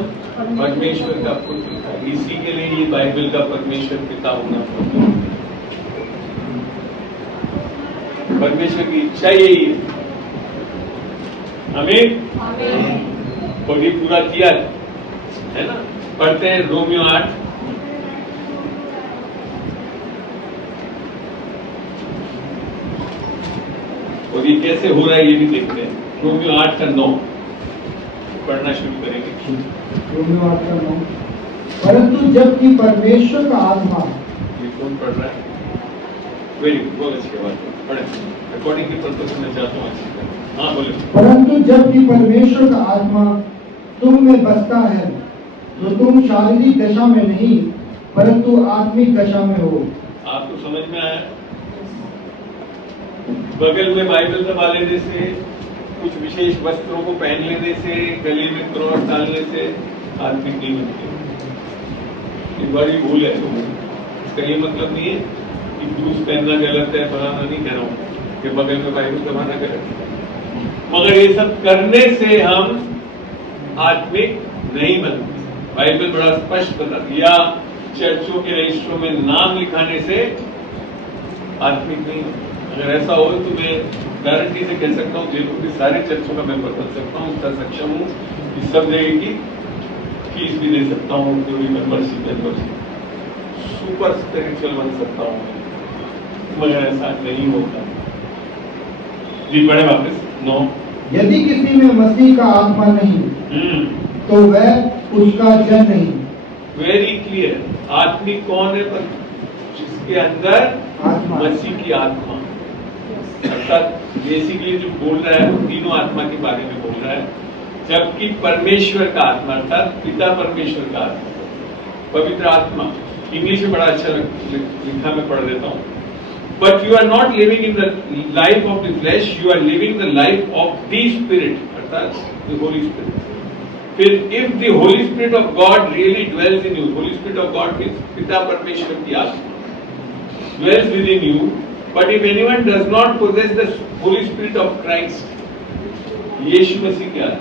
परमेश्वर का पुत्र था। इसी के लिए ये बाइबल का परमेश्वर पिता होना पड़ता है। परमेश्वर की इच्छा यही है। हमें और ये पूरा किया है ना। पढ़ते हैं रोमियो 8 और ये कैसे हो रहा है ये भी देखते हैं। रोमियो 8:9 पढ़ना शुरू करेंगे। रोमियो 8:9। परंतु जबकि परमेश्वर का आत्मा, ये कौन पढ़ रहा है? वेरी गुड, बहुत अच्छी बात है। पढ़े अकॉर्डिंग की पर्पस में चाहता हूँ अच्छी तरह। हाँ बोले। परंतु जबकि परमेश्वर का आत्मा तुम में बसता है तो तुम शारीरिक दशा में नहीं परंतु आत्मिक दशा में हो। आपको समझ में आया? बगल में बाइबल दबा लेने से, कुछ विशेष वस्त्रों को पहन लेने से, गले में क्रॉस डालने से आत्मिक नहीं बनती। एक बड़ी भूल है। इसका ये मतलब नहीं है कि जूस पहनना गलत है, फलाना नहीं कह रहा हूँ कि बगल में बाइबल दबाना गलत है, मगर ये सब करने से हम आत्मिक नहीं बनते। बाइबल बड़ा स्पष्ट बता दिया, चर्चों के रजिस्ट्रों में नाम लिखाने से आत्मिक नहीं। अगर ऐसा हो तो मैं गारंटी से कह सकता हूँ जयपुर के सारे चर्चों का मेंबर बन सकता हूँ, इतना सक्षम हूँ कि सब जगह की फीस भी दे सकता हूँ, पूरी मेंबरशिप सुपर स्पिरिचुअल बन सकता हूँ, मगर ऐसा नहीं होता। जी पढ़े वापस 9। यदि किसी में मसीह का आत्मा नहीं तो वह उसका जन नहीं। Very clear. आत्मिक कौन है? पर जिसके अंदर आत्मा। मसीह की आत्मा, अर्थात बेसिकली जो बोल रहा है वो तीनों आत्मा के बारे में बोल रहा है। जबकि परमेश्वर का आत्मा अर्थात पिता परमेश्वर का आत्मा, पवित्र आत्मा, इंग्लिश में बड़ा अच्छा लिखा मैं पढ़ देता हूँ। But you are not living in the life of the flesh, you are living the life of the spirit, अर्थात द होली स्पिरिट। फिर if the holy spirit of God really dwells in you, holy spirit of God means पिता परमेश्वर की आत्मा dwells within you, but if anyone does not possess the Holy Spirit of Christ, यीशु मसीह क्या है?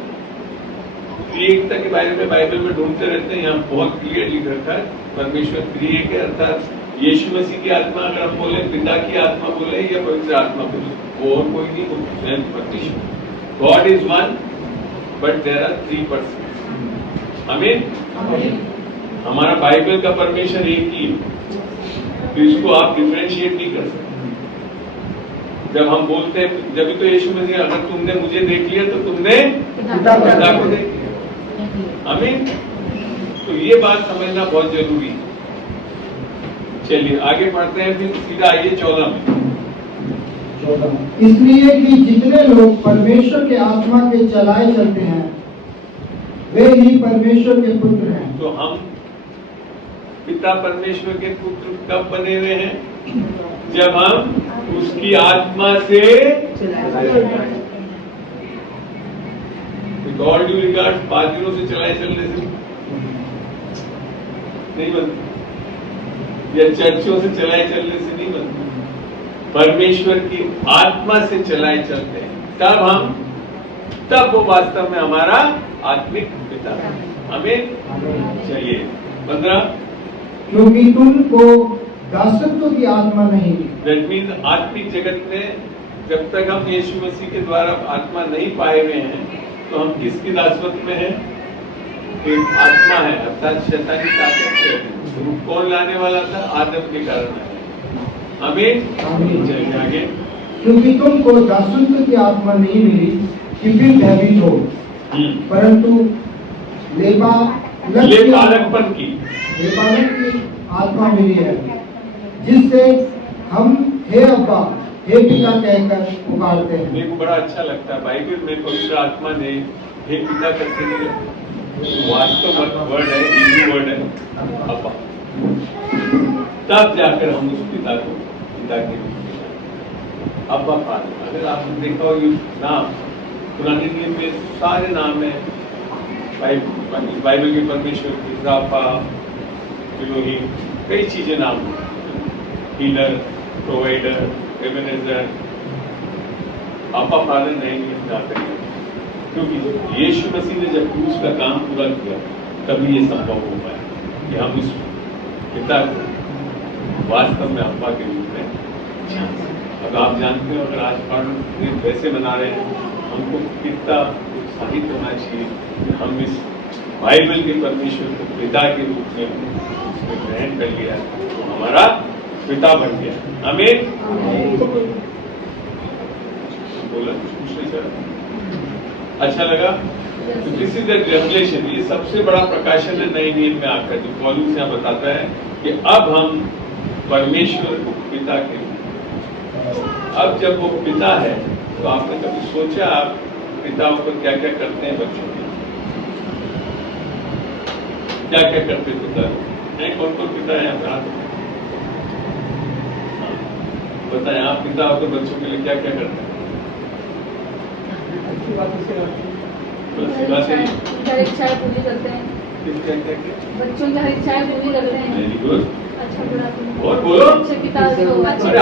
त्रिएकता के बारे में बाइबल में ढूंढते रहते हैं, यहाँ बहुत क्लियर लिख रखा है परमेश्वर त्रिएक है, अर्थात यीशु मसीह की आत्मा अगर हम बोले, पिता की आत्मा बोले या पवित्र आत्मा बोले, वो और कोई नहीं, वो स्वयं परमेश्वर। God is one but there are 3 persons. आमीन। हमारा बाइबल का परमेश्वर एक ही है, तो इसको आप डिफरेंशिएट नहीं कर सकते। जब हम बोलते हैं, जब तो यीशु मसीह, अगर तुमने मुझे देख लिया तो तुमने पिता को देख लिया। आमीन। तो ये बात समझना बहुत जरूरी है। चलिए आगे पढ़ते हैं, फिर सीधा आइए 14 में। इसलिए कि जितने लोग परमेश्वर के आत्मा के चलाए चलते हैं वे ही परमेश्वर के पुत्र हैं। तो हम पिता परमेश्वर के पुत्र कब बने हुए हैं? जब हम उसकी आत्मा से गॉड ड्यू रिगार्ड पादरियों से चलाए चलने से नहीं बनती, या चर्चों से चलाए चलने से नहीं बनती, परमेश्वर की आत्मा से चलाए चलते हैं, तब वो वास्तव में हमारा आत्मिक पिता है। हमें चलिए 15, क्योंकि तुमको दासत्व की आत्मा नहीं, दैट मीन्स आत्मिक जगत में जब तक हम यीशु मसीह के द्वारा आत्मा नहीं पाए हुए हैं, तो हम किसकी दासत्व में हैं? एक आत्मा है, अर्थात शैतानी ताकत है। तो कौन लाने वाला था? आदम के कारण है। आमीन। चलिए आगे। क्योंकि तुमको दासत्व की आत्मा नहीं मिली कि फिर भयभीत हो, परंतु लेपालकपन की आत्मा मिली है, जिससे हम हे अब्बा हे पिता कहकर पुकारते हैं। मेरे को बड़ा अच्छा लगता है बाइबल में पवित्र आत्मा ने हे पिता करके दिया। वास्तव वर्ड है, हिंदू वर्ड है अब्बा। तब जाकर हम उस पिता को पिता के अब्बा फादर। अगर आपने देखा हो ये नाम पुराने नियम में सारे नाम है बाइबल के परमेश्वर की, राफा, इलोहीम, कई चीजें नाम, हीलर, प्रोवाइडर, एबेनेजर, अब्बा फादर नहीं जाते, क्योंकि यीशु मसीह ने जब क्रूस का काम पूरा किया तभी ये संभव हो पाया कि हम इस पिता को वास्तव में अब्बा के रूप में जान सकें। अब आप जानते हो, अगर आज पार्ट वैसे बना रहे हैं, हमको कितना उत्साहित होना चाहिए कि हम इस बाइबल के परमेश्वर को पिता के रूप में उसमें ग्रहण कर लिया, तो हमारा पिता बन गया। आमीन। बोला कुछ पूछने चाह, अच्छा लगा? तो दिस इज द रेवलेशन। ये सबसे बड़ा प्रकाशन है नए नियम में आकर, जो पौलुस यहाँ बताता है कि अब हम परमेश्वर को पिता के, अब जब वो पिता है तो आपने कभी सोचा आप पिता होकर क्या क्या करते हैं बच्चों के? क्या क्या करते पिता हैं? कौन कौन पिता है आप बताएं, आप पिता होकर बच्चों के लिए क्या क्या करते हैं? हर इच्छाएं पूरी करते हैं, बच्चों की हर इच्छाएं पूरी करते हैं। Very good. अच्छा बुरा और बोलो। अच्छे पिता अरे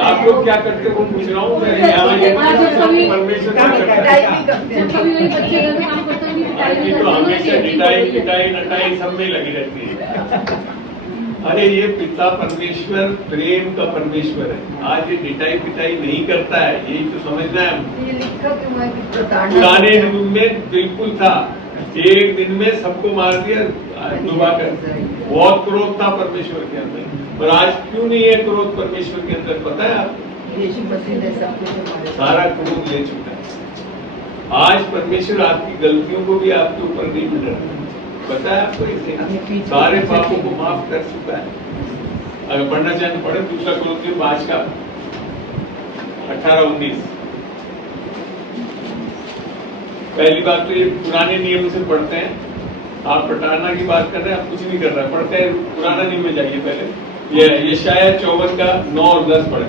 आप लोग क्या करते हो पूछ रहा हूँ। परमेश्वर क्या करता है? जब कभी वही बच्चे गलत काम करते हैं तो हमेशा पिटाई नटाई सब में लगी रहती है। अरे ये पिता परमेश्वर प्रेम का परमेश्वर है। आज ये पिटाई पिटाई नहीं करता है, यही तो समझना है। पुराने युग में बिल्कुल था, एक दिन में सबको मार दिया डुबा कर, बहुत क्रोध था परमेश्वर के अंदर। पर आज क्यों नहीं है क्रोध परमेश्वर के अंदर, पता है आपको? यीशु मसीह ने सब कुछ सारा क्रोध ले चुका है। आज परमेश्वर आपकी गलतियों को भी आपके ऊपर नहीं मिल रहा, बताया आपको इसने सारे पापों को माफ कर चुका है। अगर पढ़ना चाहें तो पढ़े, दूसरा कुरिन्थियों 5 का 18-19। पहली बात तो ये पुराने नियम से पढ़ते हैं, आप पटाना की बात कर रहे हैं, आप कुछ नहीं कर रहे हैं, पढ़ते हैं पुराना नियम में जाइए पहले। ये यशायाह 54 का 9 और 10 पढ़े।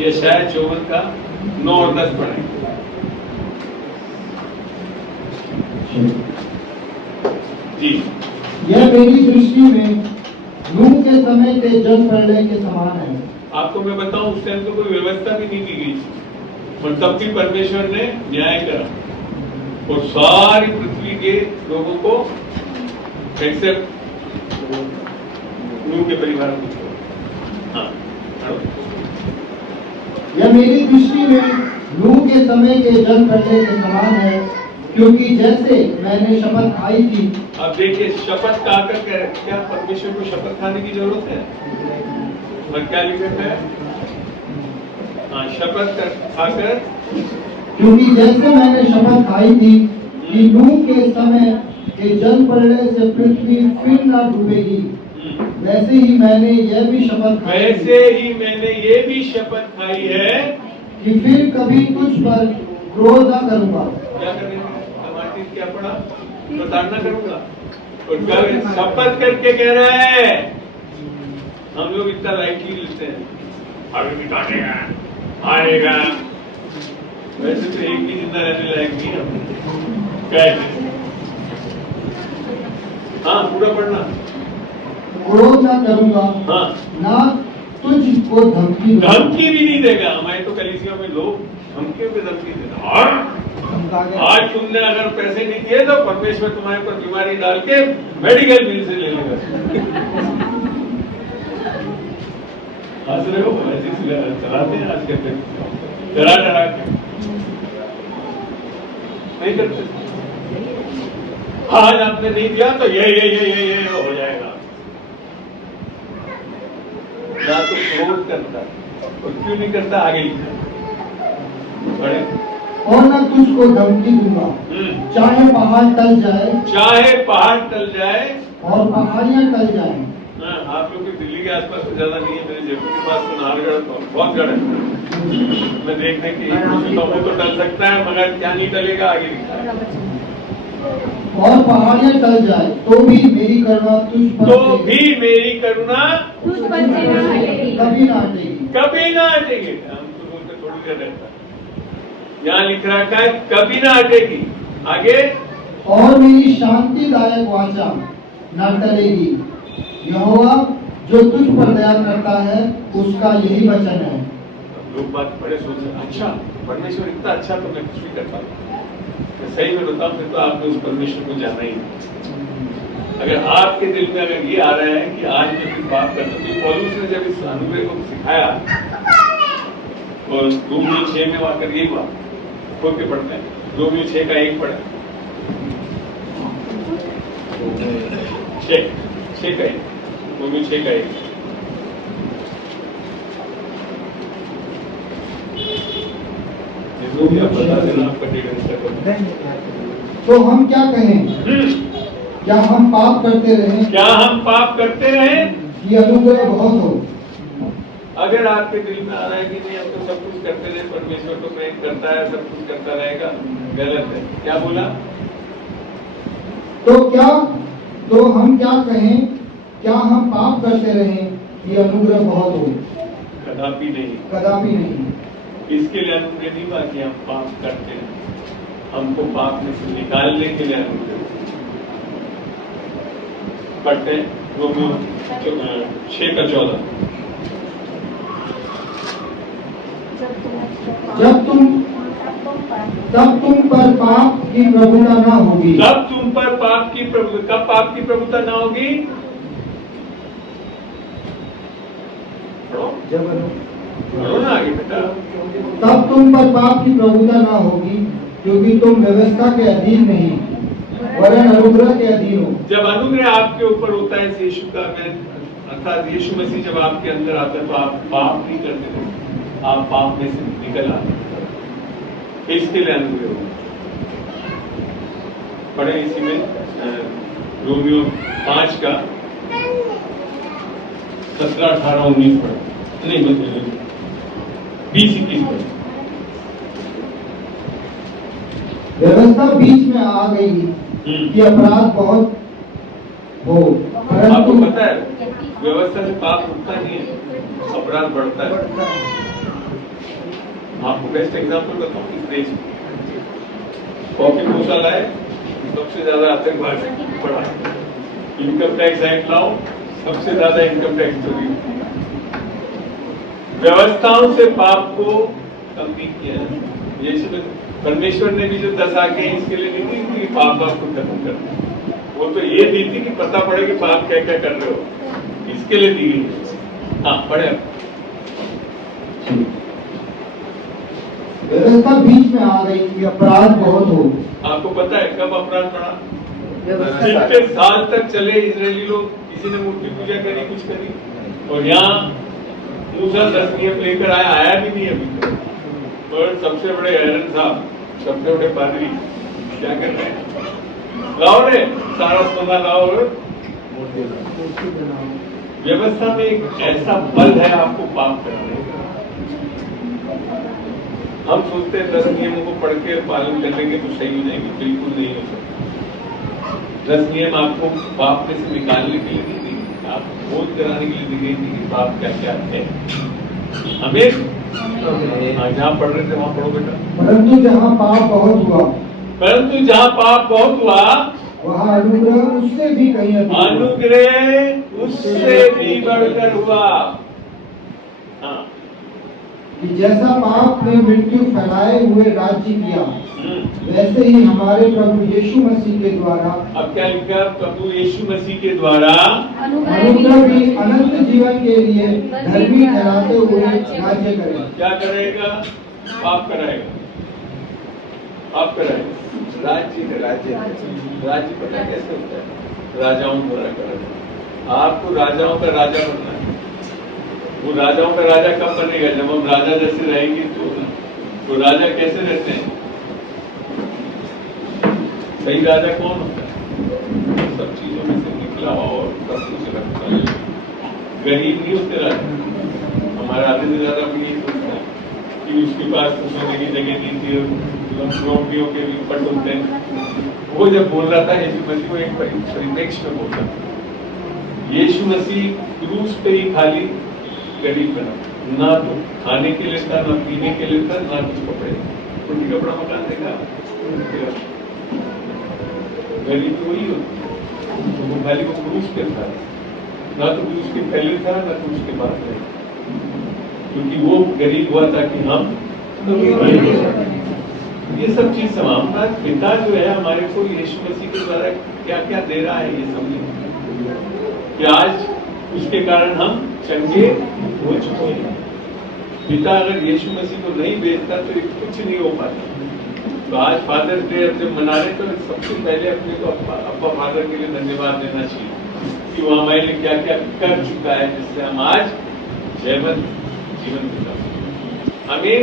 यशायाह 54 का 9 और 10 पढ़े। जी, यह मेरी दृष्टि में नूह के समय के जल प्रलय के समान है। आपको मैं बताऊं, उस टाइम तो कोई व्यवस्था भी नहीं की गई, पर तब भी परमेश्वर ने न्याय करा और सारी पृथ्वी के लोगों को एक्सेप्ट नूह के परिवार को छोड़ा। हाँ, यह मेरी दृष्टि में नूह के समय के जल प्रलय के समान है, क्योंकि जैसे मैंने शपथ खाई थी। अब देखिए, शपथ खाकर क्या परमेश्वर को शपथ खाने की जरूरत है? और क्या लिखा है? हाँ, शपथ खाकर, क्योंकि जैसे मैंने शपथ खाई थी कि नूह के समय के जल प्रलय से पृथ्वी फिर न डूबेगी, वैसे ही मैंने यह भी शपथ खाई है कि फिर कभी तुझ पर क्रोध न करूंगा। क्या करेंगे? टमाटर क्या पड़ा? प्रताड़ना करूंगा। और क्या शपथ करके कह रहा है? हम लोग इतना लाइटली लेते हैं, अभी मिटानेगा, आएगा। वैसे तो एक भी जिंदा रहने लायक नहीं है। क्या है? हाँ, पूरा पढ़ना। क्रोध न करूंगा, हाँ, ना तुझको धमकी दूंगा। धमकी भी नहीं देगा। हमारे तो कलीसिया में लोग धमकियों पे धमकी देते हैं। आज तुमने अगर पैसे नहीं दिए तो परमेश्वर तुम्हारे पर बीमारी डाल के मेडिकल बिल से ले लेगा। हंस रहे हो? ऐसे चलाते हैं आज के, डरा डरा के नहीं करते। आज आपने नहीं दिया तो ये हो जाएगा। ना तो क्रोध करता, और क्यों नहीं करता? आगे लिखा बड़े, और न तुझको धमकी दूंगा, चाहे पहाड़ टल जाए, और पहाड़ियां टल जाए। आप लोग की दिल्ली के आसपास तो ज्यादा नहीं है, मेरे जयपुर के पास तो नाहरगढ़ बहुत गढ़ है। मैं देखने की वो तो टल सकता है, मगर क्या नहीं टलेगा? आगे लिखा है। और पहाड़ियां टल जाए तो भी मेरी करुणा तुझ पर कभी ना हटेगी। हम तो बोलते थोड़ी देर रहता है, यहाँ लिख रखा है कभी ना हटेगी। आगे, और मेरी शांतिदायक वाचा न टलेगी। यहोवा जो तुझ पर दया करता है उसका यही वचन है। लोग बात बड़े सोचते, अच्छा परमेश्वर इतना अच्छा तो मैं कुछ भी करता हूँ। सही में बताऊं, फिर तो आपने उस परमेश्वर को जाना ही नहीं। अगर आपके दिल में अगर ये आ रहा है कि आज मैं कुछ बात करता हूँ, तो पौलुस ने जब इस अनुग्रह को सिखाया और रोमियो 6 में आकर यही हुआ, खोल के पढ़ते हैं। रोमियो 6 का 1 पढ़ा, 6 का 1, रोमियो 6 का 1। तो हम क्या कहें? क्या हम पाप करते रहें? कि अनुग्रह बहुत हो। अगर आपके दिल में आ रहा है कि नहीं, हम तो सब कुछ करते रहे, परमेश्वर तो प्रेम करता है, सब कुछ करता रहेगा, गलत है। क्या बोला? तो हम क्या कहें? क्या हम पाप करते रहें कि अनुग्रह बहुत हो? कदापि नहीं। इसके लिए अनुग्रह नहीं हुआ कि हम पाप करते हैं, हमको पाप में से निकालने के लिए अनुग्रह। पढ़ते हैं रोमियो 6 का 14। तब तुम पर पाप की प्रभुता ना होगी। कब पाप की प्रभुता ना होगी? ना आगे बेटा। तब तुम पर पाप की प्रभुता ना होगी, क्योंकि तुम व्यवस्था के अधीन नहीं वरन अनुग्रह के अधीन हो। जब अनुग्रह आपके ऊपर होता है, यीशु का अर्थात यीशु मसीह जब आपके अंदर आता है, तो आप पाप नहीं करते थे, आप पाप में से निकल आते। इसके लिए अनुग्रह होगा। पढ़े इसी में रोमियो 5 का 17, 18, 19 पढ़े, नहीं 20, 21 पढ़े। व्यवस्था बीच में आ गई कि अपराध बहुत हो, आपको परंतु पता है व्यवस्था से पाप उठता नहीं है, अपराध बढ़ता है। आपको बेस्ट एग्जांपल बताऊं इस देश में कॉफी घोटाला है, सबसे ज्यादा आतंकवाद बढ़ा, इनकम टैक्स एक्ट लाओ, सबसे ज्यादा इनकम टैक्स चोरी। व्यवस्थाओं से पाप को कम नहीं किया है। यीशु परमेश्वर ने भी जो 10 आज्ञाएं इसके लिए नहीं दी कि पाप को खत्म करना, वो तो ये दी थी कि पता पड़े कि पाप क्या क्या कर रहे हो, इसके लिए दी गई। हाँ पढ़े। व्यवस्था बीच में आ गई कि अपराध बहुत हो। आपको पता है कब अपराध बढ़ा? व्यवस्था कितने साल तक चले इजरायली लोग, किसी ने मूर्ति पूजा करी, कुछ करी, और यहाँ मूसा 10 नियम लेकर आया भी नहीं अभी तक। और सबसे बड़े एरन साहब, सबसे बड़े पादरी क्या कर रहे हैं? लाओ रे सारा सोना लाओ। व्यवस्था में एक ऐसा बल है आपको पाप करने का। हम सोचते हैं 10 नियमों को पढ़ के पालन कर लेंगे तो सही हो जाएंगे, बिल्कुल नहीं हो सकता। 10 नियम आपको पाप में से निकालने के लिए नहीं देंगे, आपको बोध कराने के लिए दिखेंगे कि पाप क्या क्या है। हमें जहाँ पढ़ रहे थे वहां पढ़ो बेटा। परंतु जहाँ पाप बहुत हुआ, परंतु जहाँ पाप बहुत हुआ, वहाँ अनुग्रह उससे भी कहीं अधिक हुआ। अनुग्रह उससे भी बढ़कर हुआ। हाँ कि जैसा पाप ने मृत्यु फैलाए हुए राज्य किया, वैसे ही हमारे प्रभु यीशु मसीह के द्वारा, अब क्या लिखा? प्रभु यीशु मसीह के द्वारा अनुग्रह भी अनंत जीवन के लिए धर्मी ठहराते हुए राज्य करेगा। क्या करेगा? पाप कराएगा, पाप कराएगा। राज्य पता कैसे होता है? राजाओं द्वारा कराएगा। आपको राजाओं का राजा बनना है। वो राजाओं का राजा कब बनेगा? जब हम राजा जैसे रहेंगे तो राजा कैसे रहते हैं? सही राजा कौन होता है? सब चीजों में से निकला और सब कुछ रखता है। गरीब नहीं होते राजा। हमारा आधे से ज्यादा भी यही सोचता है कि उसके पास तो सोने की जगह नहीं थी, नौकरियों के भी पट होते हैं। वो जब बोल रहा था यीशु मसीह को एक परिप्रेक्ष्य में बोलता था। यीशु मसीह क्रूस पे ही खाली गरीब बना, ना तो खाने के लिए था, ना पीने के लिए था, ना कुछ कपड़े, कोई कपड़ा मकान देगा। गरीब तो वही होती, तो वो खाली वो क्रूस पे था, ना तो क्रूस के पहले था, ना क्रूस के बाद था, क्योंकि वो गरीब हुआ था कि हम ये सब चीज हमारा पिता जो है हमारे को यीशु मसीह के द्वारा क्या क्या दे रहा है, ये समझे कि आज उसके कारण हम चंगे हो चुके हैं। पिता अगर यीशु मसीह को नहीं भेजता तो ये कुछ नहीं हो पाता। तो आज फादर्स डे जब मना रहे तो सबसे पहले अपने को अब्बा फादर के लिए धन्यवाद देना चाहिए कि वो हमारे लिए क्या क्या कर चुका है, जिससे हम आज जयवंत जीवन बिता सकते। हमें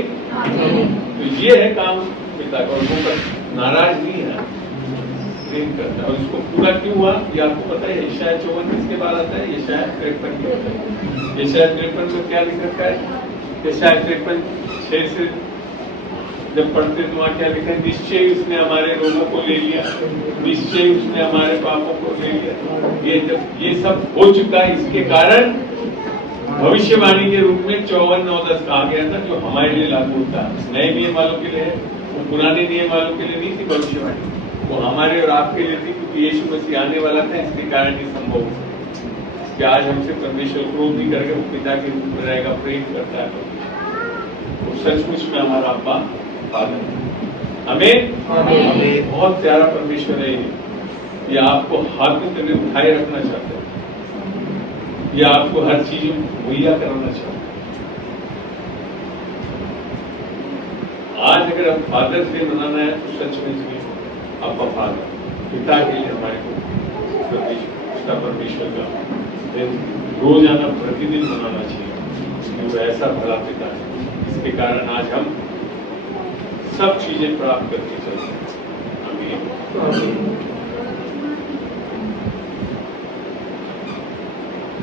तो ये है काम पिता का, और वो नाराज नहीं है, प्रेम करता है। और इसको पूरा क्यों हुआ ये आपको पता है। यशायाह 54 किसके बाद आता है? यशायाह 53 के आता है। यशायाह 53 में क्या लिख रखा है? यशायाह 53 6 से जब पढ़ते तो वहाँ क्या लिखा है? निश्चय उसने हमारे रोगों को ले लिया, निश्चय उसने हमारे पापों को ले लिया। ये जब ये सब हो चुका है, इसके कारण भविष्यवाणी के रूप में 54:9-10 कहा गया था, जो हमारे लिए लागू होता है। नए नियम वालों के लिए है, वो पुराने नियम वालों के लिए नहीं थी भविष्यवाणी, वो हमारे और आपके लिए थी, क्योंकि यीशु मसीह आने वाला था। इसके कारण ये संभव हो कि आज हमसे परमेश्वर क्रोध नहीं करके वो पिता के रूप में रहेगा, प्रेम करता है। वो सचमुच में हमारा अब्बा फादर हमें बहुत प्यारा परमेश्वर है। ये आपको हाथ में तेरे उठाए रखना चाहते हैं, ये आपको हर चीज मुहैया कराना चाहते हैं। आज अगर हम फादर्स डे मनाना है तो सच में अब्बा फादर पिता के लिए हमारे को परमेश्वर का दिन रोजाना प्रतिदिन मनाना चाहिए। वो ऐसा भला पिता है, इसके कारण आज हम सब चीजें प्राप्त करके चलते हैं। लिए तो हम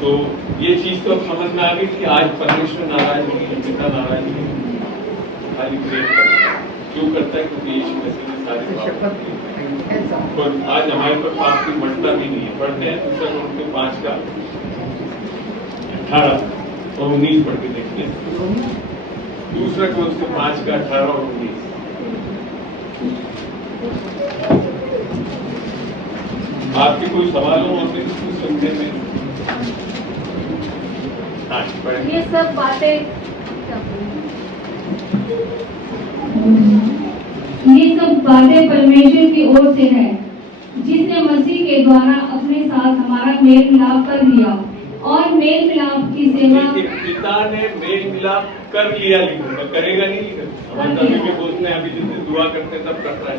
तो ये चीज तो अब समझ में आ गई कि आज परमेश्वर नाराज नहीं है, पिता नाराज नहीं है, खाली प्रेम करता है। क्यों करता है? क्योंकि यीशु मसीह ने सारे पाप किए। और आज हमारे पर पाप की मटता भी नहीं है। पढ़ते हैं दूसरा कोरिन्थियों 5 का 18 और 19 पढ़ के देखते हैं। दूसरा कोरिन्थियों 5 का 18 और 19। आपके कोई सवाल हो अपने कुछ सुनने में? हाँ, ये सब बातें परमेश्वर की ओर से है, जिसने मसीह के द्वारा अपने साथ हमारा मेल मिलाप कर लिया और मेल मिलाप की सेवा। पिता ने मेल मिलाप कर लिया, लिखा करेगा नहीं लिखा। हमारे तभी के बोलते हैं, अभी जितने दुआ करते हैं तब करता है।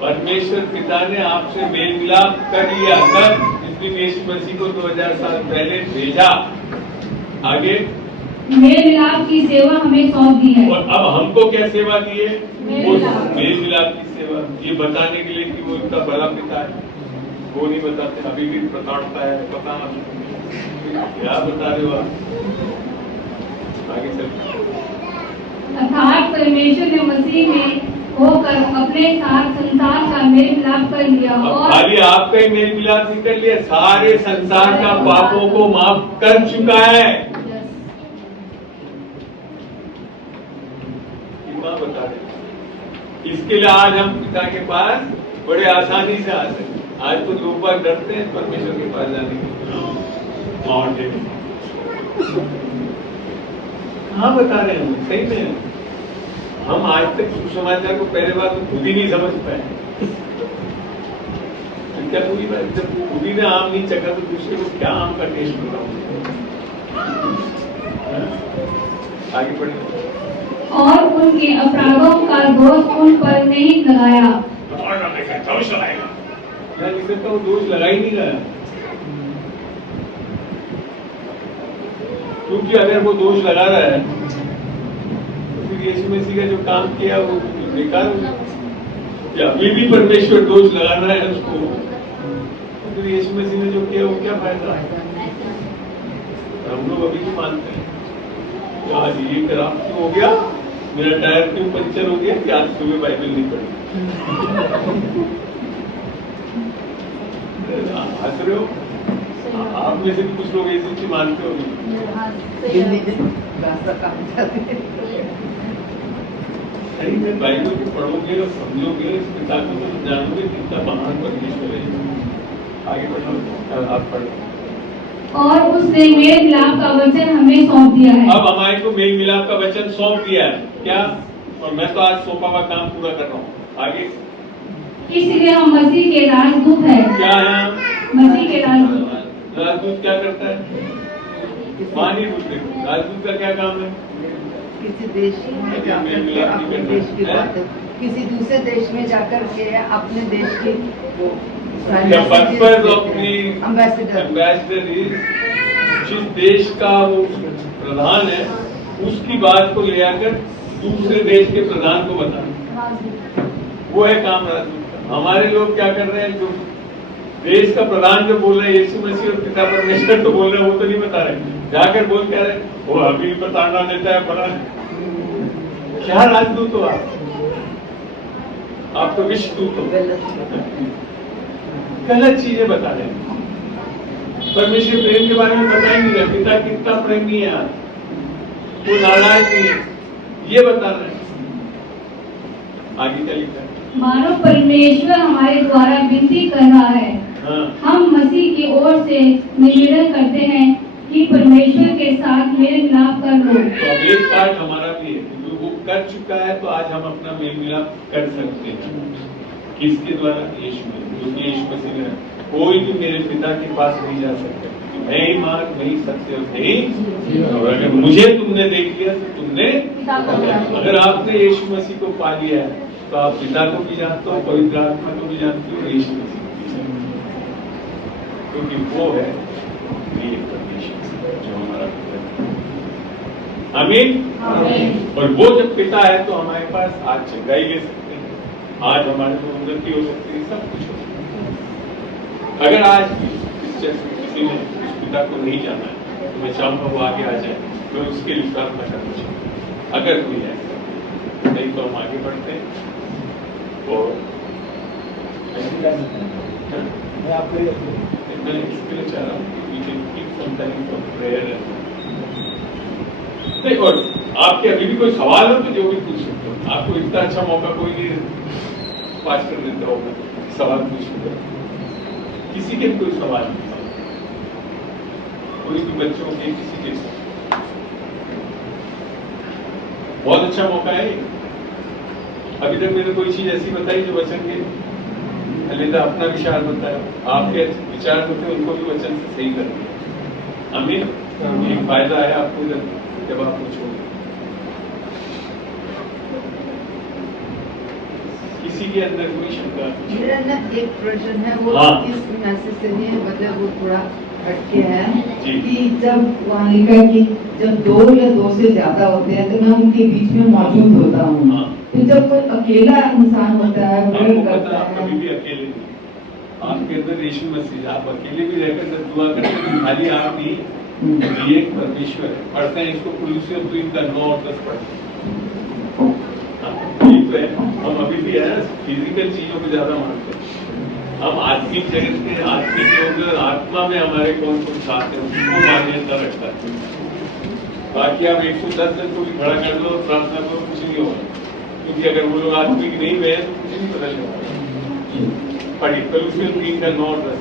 परमेश्वर पिता ने आपसे मेल मिलाप कर लिया, तब जिस दिन यीशु मसीह को 2000 साल पहले भेजा। आगे मेल मिलाप की सेवा हमें सौंप दी है। और अब हमको क्या सेवा दी है? मेल मिलाप। मेल मिलाप की सेवा, ये बताने के लिए कि वो इतना बड़ा पिता है। वो नहीं बताते, अभी भी प्रताड़ता है, पता क्या बता रहे हो आप? आगे चल। अर्थात परमेश्वर ने मसीह में होकर अपने साथ संसार का मेल मिलाप कर लिया और खाली आपका ही मेल मिलाप नहीं कर लिया, सारे संसार का पापों को माफ कर चुका है। कितना बता रहे? इसके लिए आज हम पिता के पास बड़े आसानी से आ सकते। आज तो लोग बाग डरते हैं परमेश्वर के पास जाने के। और हाँ बता रहे हैं, सही में हम आज तक सुसमाचार को पहले बार तो खुद ही नहीं समझ पाए। क्या पूरी बात, जब खुद ही ने आम नहीं चखा तो दूसरे को क्या आम का टेस्ट होगा? आगे बढ़े। और उनके अपराधों का दोष उन पर नहीं लगाया। दोष लगाएगा? मैं लिख सकता हूँ, दोष लगा ही नहीं गया। क्योंकि अगर वो दोष लगा रहा है तो फिर यीशु मसीह का जो काम किया वो बेकार हो गया। अभी भी परमेश्वर दोष लगा रहा है उसको, तो फिर यीशु मसीह ने जो किया वो क्या फायदा? हम लोग अभी भी मानते हैं तो आज ये खराब क्यों हो गया, मेरा टायर क्यों पंचर हो गया कि आज सुबह बाइबल नहीं पढ़ी। हंस रहे हो? आप में से भी कुछ लोग ऐसी चीज मानते हो। सही में बाइबल को पढ़ोगे और समझोगे, इस पिता को तो जानोगे कितना महान परमेश्वर है। आगे बढ़ो, आप पढ़ो। और उसने मेल मिलाप का वचन हमें सौंप दिया है। अब हमारे को मेल मिलाप का वचन सौंप दिया है क्या? और मैं तो आज सौंपा हुआ काम पूरा कर रहा हूँ। आगे इसलिए हम मसीह के राजदूत हैं। क्या है? मसीह के राजदूत। राजदूत क्या करता है? मानी बुद्धि। राजदूत का क्या काम है? किसी देश में जाकर के अपने देश की बात, किसी दूसरे देश में जाकर के अपने देश की एम्बेसडर जिस देश का वो प्रधान है उसकी बात को ले आकर दूसरे देश के प्रधान को बताना, वो है काम राजदूत का। हमारे लोग क्या कर रहे हैं? जो देश का प्रधान जो बोल रहे हैं यीशु मसीह और पिता परमेश्वर तो बोल रहे हैं, वो तो नहीं बता रहे। जाकर बोल कह रहे वो अभी बताना देता है बड़ा। क्या राजदूत हो आप तो विश्वदूत हो। गलत चीजें बता रहे हैं। परमेश्वर प्रेम के बारे में बता ही नहीं रहे। पिता कितना प्रेमी है, वो नाराज नहीं है, ये बता रहे हैं। आगे क्या लिखा है? मानो परमेश्वर हमारे द्वारा विनती कर रहा है। हाँ। हम मसीह की ओर से निवेदन करते हैं कि परमेश्वर के साथ मेल मिलाप कर लो। तो अब एक पार्ट हमारा भी है, क्योंकि वो कर चुका है तो आज हम अपना मेल मिलाप कर सकते हैं। किसके द्वारा? यीशु मसीह। क्योंकि यीशु मसीह ने कोई भी मेरे पिता के पास नहीं जा सकता, मैं ही मार्ग, मैं ही सत्य और मैं ही। और अगर मुझे तुमने देख लिया तो तुमने, अगर आपने यीशु मसीह को पा लिया है तो आप पिता को भी जानते हो, पवित्र आत्मा को भी जानते हो, यीशु मसीह को भी जानते हो, क्योंकि वो है प्रिय परमेश्वर जो हमारा पिता है। आमीन। और वो जब पिता है तो हमारे पास आज चंगाई ले सकते हैं, आज हमारे में उन्नति हो सकती है, सब कुछ हो सकता है। अगर आज भी इस चर्च में किसी ने उस पिता को नहीं जाना है तो मैं चाहूंगा वो आगे आ जाए, मैं उसके लिए प्रार्थना करना चाहूँगा। अगर कोई है नहीं तो हम आगे बढ़ते हैं। और मैं आपको मैं इसके लिए चाह रहा हूँ कि we can keep some time for prayer and नहीं, और आपके अभी भी कोई सवाल हो तो जो भी पूछ सकते हो। आपको इतना अच्छा मौका कोई नहीं पास कर देता होगा सवाल पूछने का। किसी के भी कोई सवाल नहीं, कोई भी बच्चों के किसी के बहुत अच्छा मौका है। अभी तक मैंने कोई चीज ऐसी बताई जो वचन के अलग अपना विचार बताया, आपके विचार होते उनको भी वचन से सही कर दिया। हमें एक फायदा है आपको जब आप पूछोगे। किसी के अंदर कोई शंका? मेरा ना एक प्रश्न है, वो हाँ। इस मैसेज से नहीं, मतलब वो थोड़ा हटके है जी। कि जब वहाँ लिखा है कि जब 2 या 2 से ज्यादा होते हैं तो मैं उनके बीच में मौजूद होता हूँ। हाँ। तो जब कोई अकेला इंसान होता है, आपको प्रेयर पता करता आप है, कभी भी अकेले नहीं। आपके अंदर यीशु मसीह, आप अकेले भी रहकर जब दुआ करते हैं खाली आप नहीं, ये एक परमेश्वर है। पढ़ते हैं इसको कुलूसियों 3 का 9 और 10 पढ़ते हैं। ये तो है, हम अभी भी है फिजिकल चीजों को ज्यादा मानते हैं। हम आत्मिक जगत के आत्मिक लोग आत्मा में हमारे कौन कौन साथ है उसको मान्यता रखता है। बाकी आप 110 जन को भी खड़ा कर दो प्रार्थना करो, कुछ नहीं होगा, क्योंकि अगर वो लोग आत्मिक नहीं हुए तो कुछ नहीं बदलने वाला। पढ़िए कुलूसियों 3 का 9 और 10।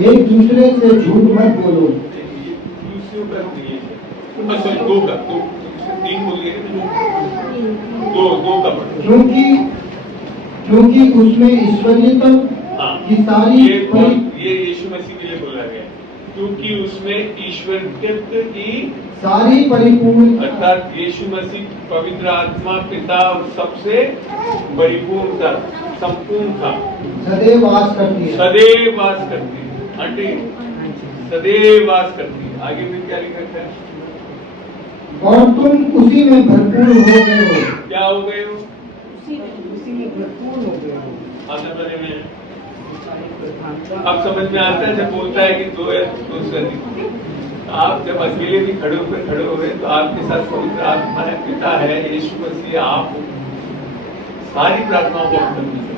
एक दूसरे से झूठ मत बोलो। अच्छा 2 का 2 3 बोलिए, 2 का पढ़ो। क्योंकि उसमें ईश्वरीयता हाँ, की सारी ये यीशु मसीह के लिए बोला गया, क्योंकि उसमें ईश्वरीयता की सारी परिपूर्ण अर्थात यीशु मसीह पवित्र आत्मा पिता और सबसे परिपूर्ण था, संपूर्ण था, सदैव वास करती है। सदैव वास करती है। आंटी सदैव वास करती है। आगे में क्या लिखा है? और तुम उसी में भरपूर हो गए हो। क्या हो गए हो? उसी में भरपूर हो गए हो। आधे बने में अब समझ में आता है जब बोलता है कि 2 है 2 से अधिक। आप जब अकेले भी खड़े हो रहे तो आपके साथ पवित्र आत्मा है, पिता है, यीशु मसीह, आप सारी प्रार्थनाओं को कर सकते।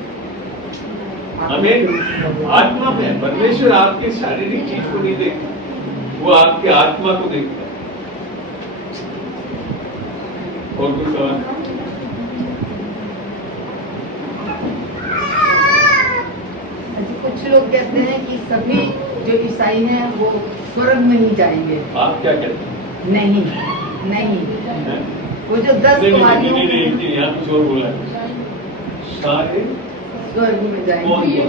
हमें आत्मा में परमेश्वर आपके शारीरिक चीज को नहीं देखता, वो आपके आत्मा को देखता है। और कुछ सवाल? कुछ लोग कहते हैं कि सभी जो ईसाई हैं वो स्वर्ग में ही जाएंगे। आप क्या कहते हैं? नहीं, वो जो 10 कुमारियों नहीं, यहाँ कुछ और बोला है। सारे स्वर्ग में कौन जाएंगे।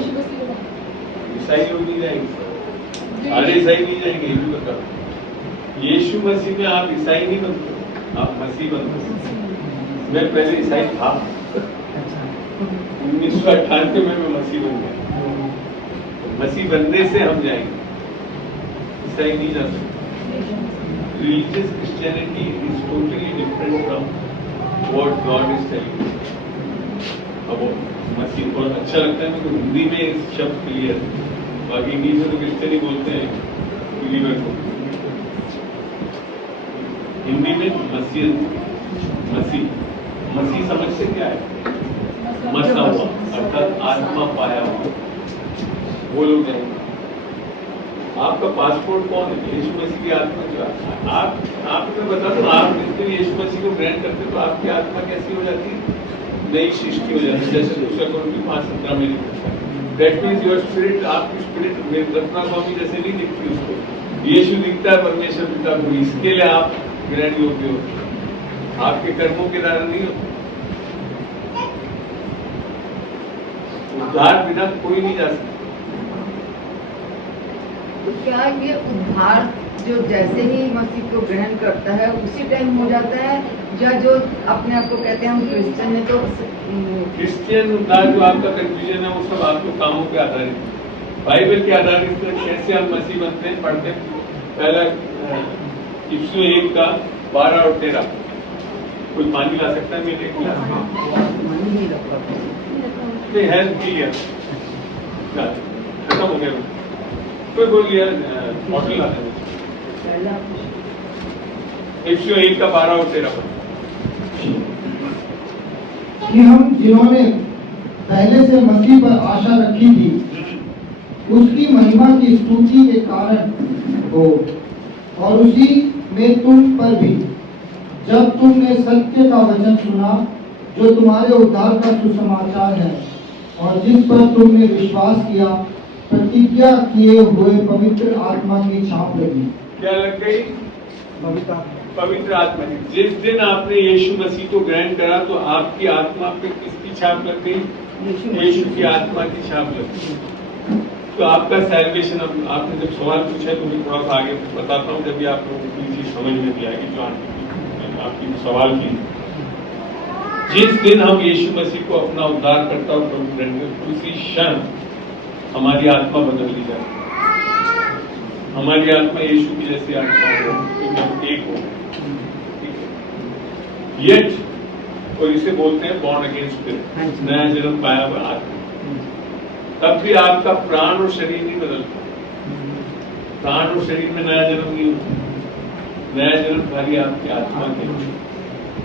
ईसाई लोग नहीं जाएंगे, सारे ईसाई नहीं जाएंगे, ये भी बताओ। यीशु मसीह में आप ईसाई नहीं बनते, आप मसीह बनते। मैं पहले ईसाई था, 1998 में मैं मसीह बन गया। मसीह बनने से हम जाएंगे, ईसाई नहीं जा सकते। Religious Christianity is totally different from what God is telling. अब मसीह और अच्छा लगता है मेरे को हिंदी में शब्द क्लियर, बाकी इंग्लिश में तो क्रिश्चियन ही बोलते हैं बिलीवर को। हिंदी में मसीह समझ से क्या है? मसा हुआ, अर्थात आत्मा पाया हुआ, वो लोग जाएंगे। आपका पासपोर्ट कौन है? यीशु मसीह की आत्मा जो आप मैं बता दूं, आप जितने यीशु मसीह को ग्रहण करते तो आपकी आत्मा कैसी हो जाती है? नई सृष्टि हो जाती है, जैसे दूसरा कोरिन्थियों 5:17 में लिखा है। दैट मीन्स योर स्पिरिट, आपकी स्पिरिट मेरे रत्ना स्वामी जैसे नहीं दिखती उसको, यीशु दिखता है परमेश्वर पिता को। इसके लिए आप ग्रहण योग्य हो, आपके कर्मों के द्वारा नहीं होते। उद्धार बिना कोई नहीं जा सकता। तो क्या ये उद्धार जो जैसे ही मसीह को ग्रहण करता है उसी टाइम हो जाता है, या जो अपने आप को कहते हैं हम क्रिश्चियन है तो क्रिश्चियन उद्धार जो आपका कंफ्यूजन है वो सब आपके कामों पे आधारित है। बाइबल के आधार पर कैसे हम मसीह बनते हैं पढ़ते हैं। पहला इफ्सो 1 का 12 और 13। कोई पानी ला सकता है मेरे गिलास में? हेल्प किया खत्म हो गया। कोई बोल दिया बॉटल ला देना। इफ्सो 1 का 12 और 13 कि हम जिन्होंने पहले से मसीह पर आशा रखी थी उसकी महिमा की स्तुति के कारण हो, और उसी में तुम पर भी जब तुमने सत्य का वचन सुना जो तुम्हारे उद्धार का सुसमाचार है, और जिस पर तुमने विश्वास किया, प्रतिज्ञा किए हुए पवित्र आत्मा की छाप लगी। क्या लग गई? पवित्र आत्मा की। जिस दिन आपने यीशु मसीह को ग्रहण करा तो आपकी आत्मा पे किसकी छाप लग गई? यीशु की आत्मा की छाप लग गई। तो आपका सैल्वेशन, अब आपने जब सवाल पूछा तो मैं थोड़ा सा आगे बताता हूँ, जब भी आप लोगों को चीज समझ में भी आएगी जो आपकी सवाल की। जिस दिन हम यीशु मसीह को अपना उद्धार करता और प्रभु ग्रहण करते उसी क्षण हमारी आत्मा बदल दी जाती है। हमारी आत्मा यीशु की जैसी आत्मा हो, क्योंकि हम एक हो। येट, और इसे बोलते हैं बॉर्न अगेन स्पिरिट, नया जन्म पाया हुआ आत्मा। तब भी आपका प्राण और शरीर नहीं बदलता। प्राण और शरीर में नया जन्म नहीं होता। नया जन्म खाली आपकी आत्मा के।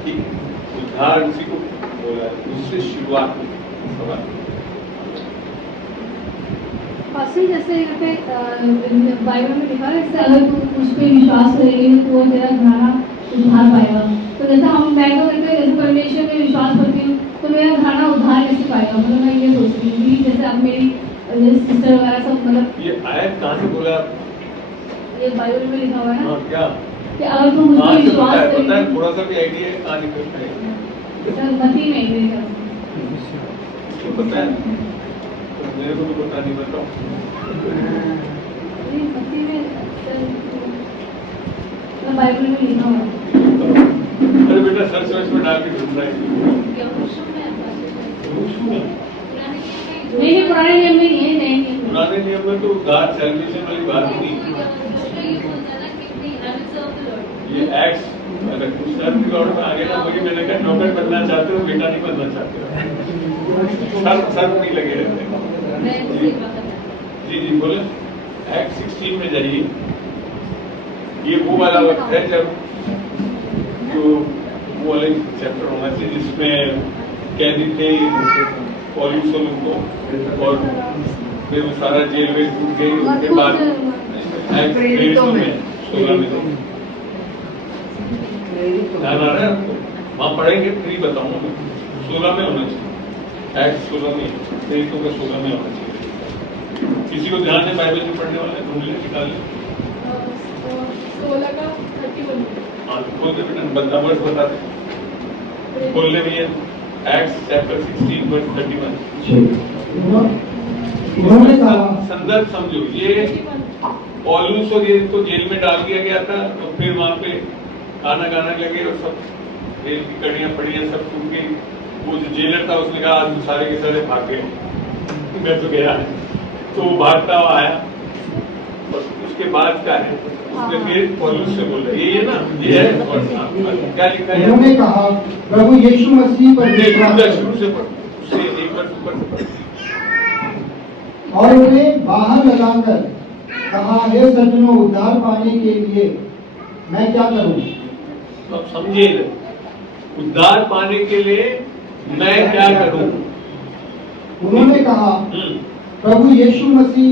ठीक, उद्धार उसी को बोला है, उससे शुरुआत होती। पास्टर, जैसे यहाँ पे बाइबल में लिखा है, इससे अगर तू उस पर विश्वास करेगी तो वो तेरा घराना उद्धार पाएगा। तो जैसे मैं तो जैसे परमेश्वर में विश्वास करती हूँ तो मेरा घराना उद्धार कैसे पाएगा? मतलब मैं ये सोच रही हूँ जैसे अब मेरी सिस्टर वगैरह सब, मतलब ये आयत कहाँ से बोला? ये बाइबल में लिखा हुआ है ना क्या कि अगर तुम उस पर विश्वास करेगी, थोड़ा सा भी आइडिया है कहाँ निकलता है? मसीह में मेरे ख्याल से। तो पता है, तो मेरे को भी पता नहीं, बताओ। मसीह में बाइबल में लिखा हुआ है। अरे बेटा सर्च में डाल के ढूंढ रहा है। नहीं, पुराने नियम में नहीं है, नए नियम में। पुराने नियम में तो उद्धार सैल्वेशन वाली बात नहीं। ये एक्ट्स, अगर सर्च की लॉर्ड में आगे ना होगी, मैंने कहा नौकर बनना चाहते हो, बेटा नहीं बनना चाहते हो, सर्च नहीं लगे रहते। जी जी बोले। एक्ट 16 में जाइए। ये वो वाला वक्त है जब जो वो वाले चैप्टर होना चाहिए जिसमें कैदी थे पॉलिस उनको, और फिर वो सारा जेल में टूट गई। उसके बाद प्रेरितों में 16 में ध्यान आ रहा है आपको? वहाँ पढ़ेंगे फिर ही बताऊंगा। 16 में होना चाहिए, एक्ट 16 में, प्रेरितों का 16 में होना चाहिए। किसी को ध्यान है बाइबल में पढ़ने वाले? ढूंढ ले, निकाल ले। 16 का 31। हाँ खोल दे बेटा, बंदा वर्ष बता दे। खोल ले भैया, एक्ट्स चैप्टर 16 वर्स 31। संदर्भ समझो। ये पौलुस और ये तो जेल में डाल दिया गया था, तो फिर वहां पे गाना गाना लगे और सब जेल की कड़ियां पड़ियां सब टूट गई। वो जो जेलर था उसने कहा आज तो सारे के सारे भाग गए, मैं तो गया है। तो वो भागता हुआ आया, और उसके बाद क्या है, उसने फिर पौलुस से बोला ये ना, ये है। और क्या लिखा है? उन्होंने कहा प्रभु यीशु मसीह पर विश्वास शुरू से पढ़, उससे एक बार ऊपर से पढ़। और उन्हें बाहर लगाकर कहा, हे सज्जनों, उद्धार पाने के लिए मैं क्या करूं? अब समझिए, उद्धार पाने के लिए मैं क्या करूं? उन्होंने कहा प्रभु यीशु मसीह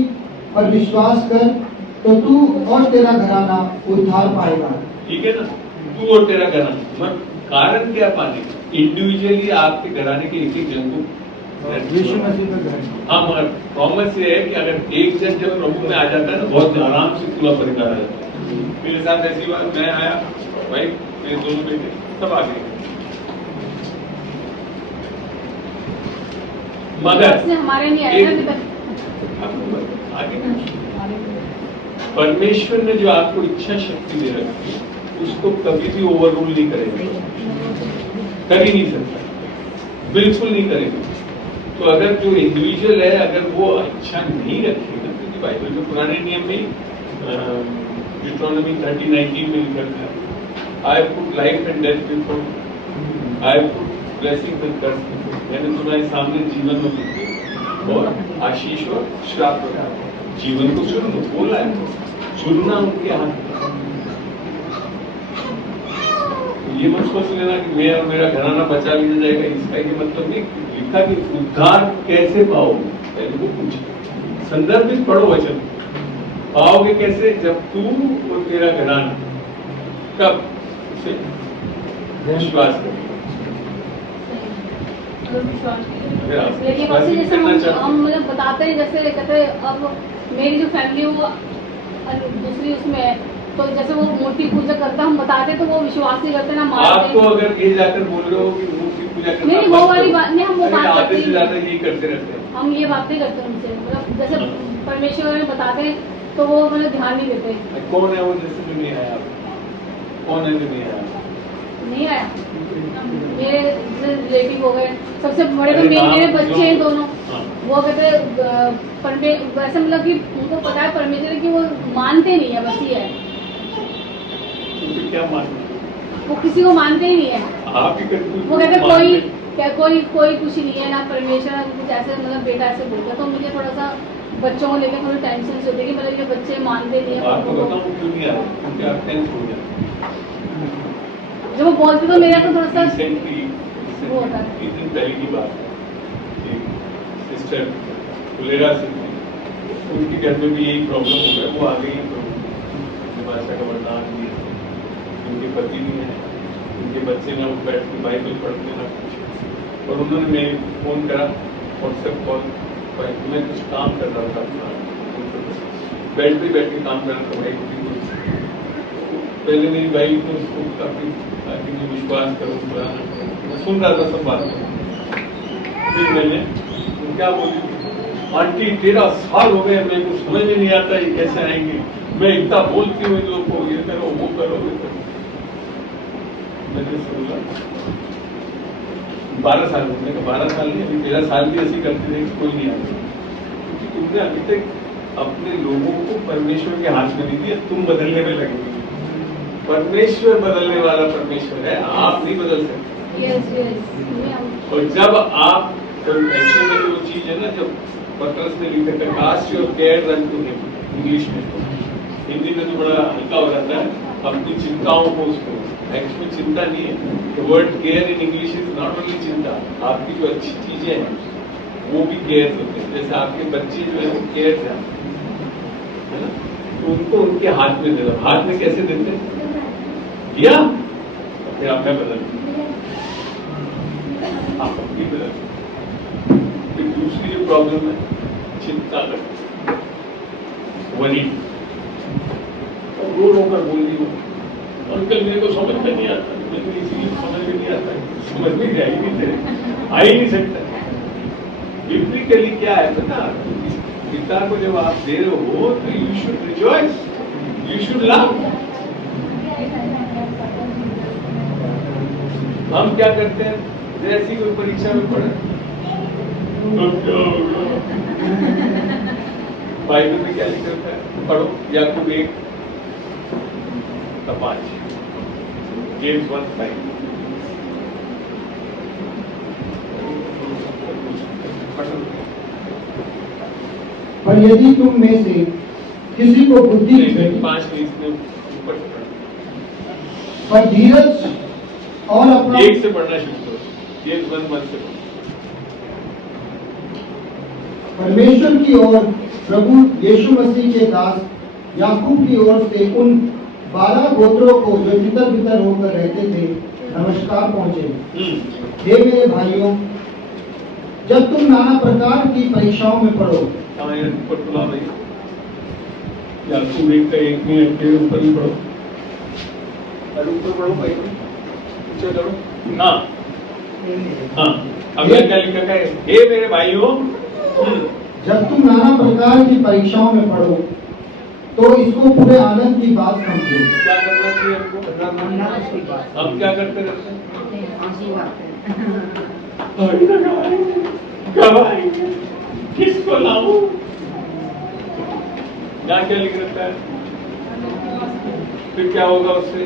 पर विश्वास कर तो तू और तेरा घराना उद्धार पाएगा। ठीक है ना, तू और तेरा घराना। मत कारण क्या पाने? इंडिविजुअली आपके घराने के एक एक जन को यीशु मसीह का घर। हाँ, मगर प्रॉमिस ये है कि अगर एक जन जब प्रभु में आ जाता है ना, बहुत आराम से पूरा परिवार आ जाता है। मेरे साथ ऐसी बात, मैं आया, भाई मेरे दोनों बेटे सब आ गए, मगर हमारे लिए आगे परमेश्वर ने जो आपको इच्छा शक्ति दे रखी है उसको कभी भी ओवर रूल नहीं करेगा, कर ही नहीं सकता, बिल्कुल नहीं करेगा। तो अगर जो इंडिविजुअल है अगर वो इच्छा नहीं रखेगा की बाइबल में पुराने नियम में डिट्रोनॉमी 30:19 में लिखा था, I put life and death before, I put blessing and curse before, मैंने तुम्हारे सामने जीवन और मृत्यु और आशीष और श्राप रखा। जीवन को चुन लो, बोला है, चुनना उनके हाथ में। ये मत सोच लेना कि मैं और मेरा घराना बचा लिया जाएगा, इसका ये मतलब नहीं। लिखा कि उद्धार कैसे पाओगे, पहले वो पूछा। संदर्भित पढ़ो वचन, पाओगे कैसे? जब तू और तेरा घराना कब उसे विश्वास करें। जैसे हम मतलब बताते हैं, जैसे कहते हैं अब मेरी जो फैमिली है वो दूसरी उसमें है, तो जैसे वो मूर्ति पूजा करता हम बताते तो वो विश्वास नहीं करते ना मानते। आपको अगर ये जाकर बोल रहे हो कि मूर्ति पूजा करना, नहीं वो वाली बात नहीं, हम वो बात आधे करते से ज्यादा यही करते रहते हैं। हम ये बातें करते हैं उनसे, मतलब जैसे परमेश्वर में बताते हैं तो वो मतलब ध्यान नहीं देते। कौन है वो जैसे जो नहीं आया? कौन है जो नहीं आया? नहीं आया, मेरे रिलेटिव हो गए, सबसे बड़े तो मेरे बच्चे हैं दोनों। वो कहते वैसे मतलब कि उनको पता है परमेश्वर की, वो मानते नहीं है, बस ये है। तो क्या मानते? वो किसी को मानते ही नहीं है। आप ही करते, वो कहते कोई कुछ नहीं है ना परमेश्वर, कुछ ऐसे मतलब बेटा ऐसे बोलता। तो मुझे थोड़ा सा बच्चों को लेकर थोड़ी टेंशन होती है कि मतलब ये बच्चे मानते नहीं है। आपको बताऊं क्यों नहीं आया? क्योंकि आप टेंस हो जाते। जब वो बोलते तो मेरा तो थोड़ा सा रिसेंटली वो होता है। 3 दिन पहले की बात है, एक सिस्टर फुलेरा से थी, उनके घर में भी यही प्रॉब्लम हो गया। वो आ गई भाषा का वरदान दिए, उनके पति नहीं है, उनके बच्चे ना उठ बैठ के बाइबल पढ़ते ना कुछ। और उन्होंने मेरे फोन करा, व्हाट्सएप कॉल, मैं कुछ काम कर रहा था अपना, बैठ के काम कर रहा था भाई। पहले मेरी भाई ने उसको काफी ताकि मैं विश्वास करूँ, पुराना करूँ, मैं सुन रहा था सब बात। फिर मैंने क्या बोली, आंटी 13 साल हो गए, मेरे को समझ में नहीं आता ये कैसे आएंगे, मैं इतना बोलती हूँ इन लोगों को, ये करो वो करो ये करो। मैंने बोला 12 साल, मैंने कहा 12 साल नहीं, अभी 13 साल भी ऐसी करते थे, कोई नहीं आता। क्योंकि तुमने अभी तक अपने लोगों को परमेश्वर के हाथ में नहीं दिया, तुम बदलने में लगे। परमेश्वर बदलने वाला परमेश्वर है, आप नहीं बदल सकते। और जब आप एक्चुअली में जो चीज है ना, जब पत्रस ने लिखा था cast your care on to him, English में तो, हिंदी में तो बड़ा हल्का हो जाता है, अपनी चिंताओं को उसको, एक्चुअली चिंता नहीं है। Word care in English is not only चिंता, आपकी जो अच्छी चीजें हैं वो भी केयर होते हैं। जैसे आपके बच्चे जो है वो केयर है ना, तो उनको उनके हाथ में दे दो। हाथ में कैसे देते हैं? दिया फिर आप बदल, आप अपनी बदल। फिर दूसरी जो प्रॉब्लम है चिंता करना, वरी, रो कर बोल दी, अंकल मेरे को समझ में नहीं आता, मेरे को इसीलिए समझ में नहीं आता, समझ में जाएगी तेरे, आ ही नहीं सकता। बिब्लिकली क्या है पता, पिता को जब आप दे रहे हो तो you should rejoice, you should love. हम क्या करते हैं, जैसी कोई परीक्षा में पढ़े तो क्या होगा, बाइबल में क्या लिखा है, पढ़ो याकूब 1:5, जेम्स 1:5। पर यदि तुम में से किसी को बुद्धि 5 में इसमें ऊपर से पढ़ो, पर धीरज और अपना 1 से पढ़ना शुरू करो, जेम्स 1:1 से पढ़ो। परमेश्वर की ओर प्रभु यीशु मसीह के दास याकूब की ओर से उन 12 गोत्रों को जो तितर बितर होकर रहते थे नमस्कार पहुंचे। हे मेरे भाइयों, जब तुम नाना प्रकार की परीक्षाओं में पढ़ो, ऊपर खुला भाई, याकूब 1:1 के ऊपर ही पढ़ो, और ऊपर पढ़ो भाई, पीछे करो। हाँ हाँ, अब क्या लिखा है, हे मेरे भाइयों, जब तुम नाना प्रकार की परीक्षाओं में पढ़ो तो इसको पूरे आनंद की बात समझो। क्या करना चाहिए हमको? हम क्या करते रहते हैं, गवाएंगे, किसको लाऊं? यहाँ क्या लिख रखा है? फिर क्या होगा उससे?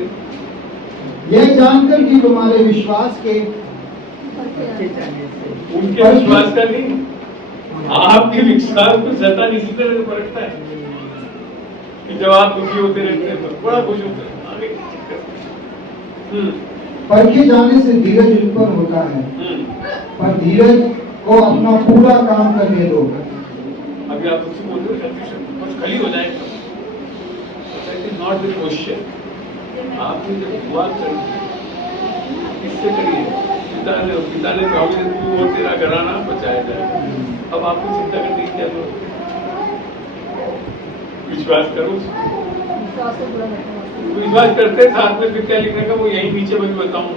यह जानकर कि तुम्हारे विश्वास के उनके विश्वास का नहीं, आपके विश्वास को शैतान इसी तरह से परखता है कि जब आप दुखी होते रहते हैं तो बड़ा खुश होते हैं आगे परखे जाने से धीरज उत्पन्न होता है, पर धीरज को अपना पूरा काम करने दो। अभी आप उससे बोल रहे हो कुछ खाली हो जाएगा, that is not the question. आपने जब दुआ करी किससे करिए? पिता ने कहा तू और तेरा घराना बचाया जाए। अब आपको चिंता करने की क्या जरूरत? विश्वास करो, विश्वास करते साथ में फिर क्या लिखने का वो यही नीचे मैं बताऊं,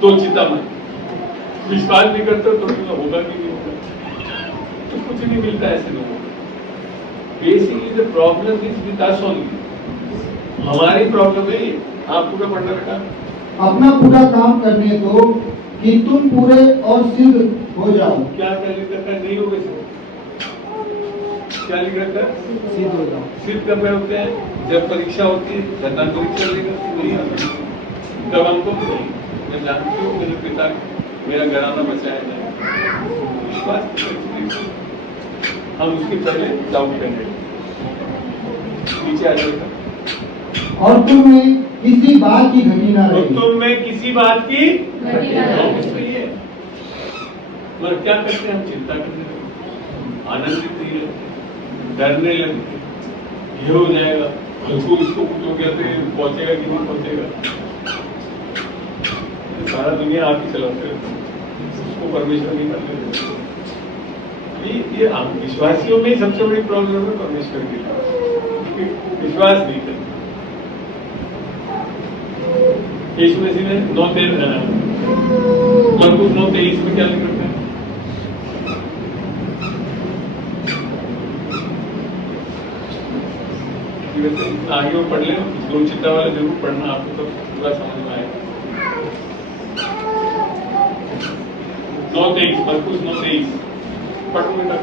दो चिंता मत। विश्वास नहीं करते तो होगा कि नहीं होगा, तो कुछ नहीं मिलता ऐसे लोगों को। Basically the problem is with us only, हमारी प्रॉब्लम है ये। आपको क्या पढ़ना बेटा? अपना पूरा काम करने दो कि तुम पूरे और सिद्ध हो जाओ। क्या लिख रखा है? नहीं हो गए क्या लिख रखा है? सिद्ध हो जाओ। सिद्ध कब होते हैं? जब परीक्षा होती है, शैतान परीक्षा लेगा नहीं आता, तब हमको मैं जानती हूँ मेरे पिता मेरा घराना बचाया जाए। विश्वास हम उसके पहले डाउट करने नीचे आ जाएगा। और तुम में किसी बात की घटी ना रहे। तुम में किसी बात की घटी ना रहे। मगर क्या करते हैं हम? चिंता करने लगे, आनंदित नहीं रहते, डरने लगे, ये हो जाएगा, उसको पूछोगे पहुंचेगा कि नहीं पहुंचेगा। सारा दुनिया आप ही चलाते हो, उसको परमेश्वर नहीं करते। ये विश्वासियों में सबसे बड़ी प्रॉब्लम है परमेश्वर की, विश्वास नहीं करते। यीशु मसीह ने 9:23 में क्या लिख रखा है? आगे वो पढ़ ले, दो चिंता वाला जरूर पढ़ना, आपको तो पूरा समझ में आएगा। 9:23 मरकुस 9:23 पढ़ो बेटा।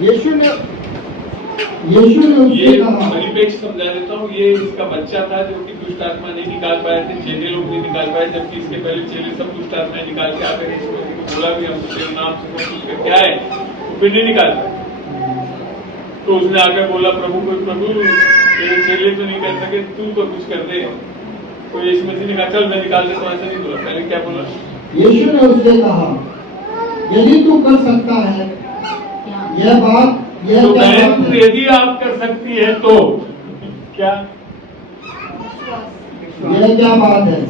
यीशु ने उससे कहा, परिपेक्ष समझा देता हूँ। ये इसका बच्चा था जो कि दुष्ट आत्मा नहीं निकाल पाए थे, चेले लोग नहीं निकाल पाए, जबकि इसके पहले चेले सब दुष्ट आत्माएं निकाल के आते हैं। बोला भी हम तेरे नाम से कुछ करके आए, तो फिर नहीं निकाल पाए। तो उसने आगे बोला प्रभु तेरे चेले तो नहीं कर सके, तू तो कुछ कर दे। तो यीशु मसीह ने कहा चल मैं निकाल देता हूँ। ऐसा नहीं बोला, पहले क्या बोला? यीशु ने उससे कहा, यदि तू कर सकता है यह बात, तो बहन यदि आप कर सकती है तो क्या? यह क्या बात है?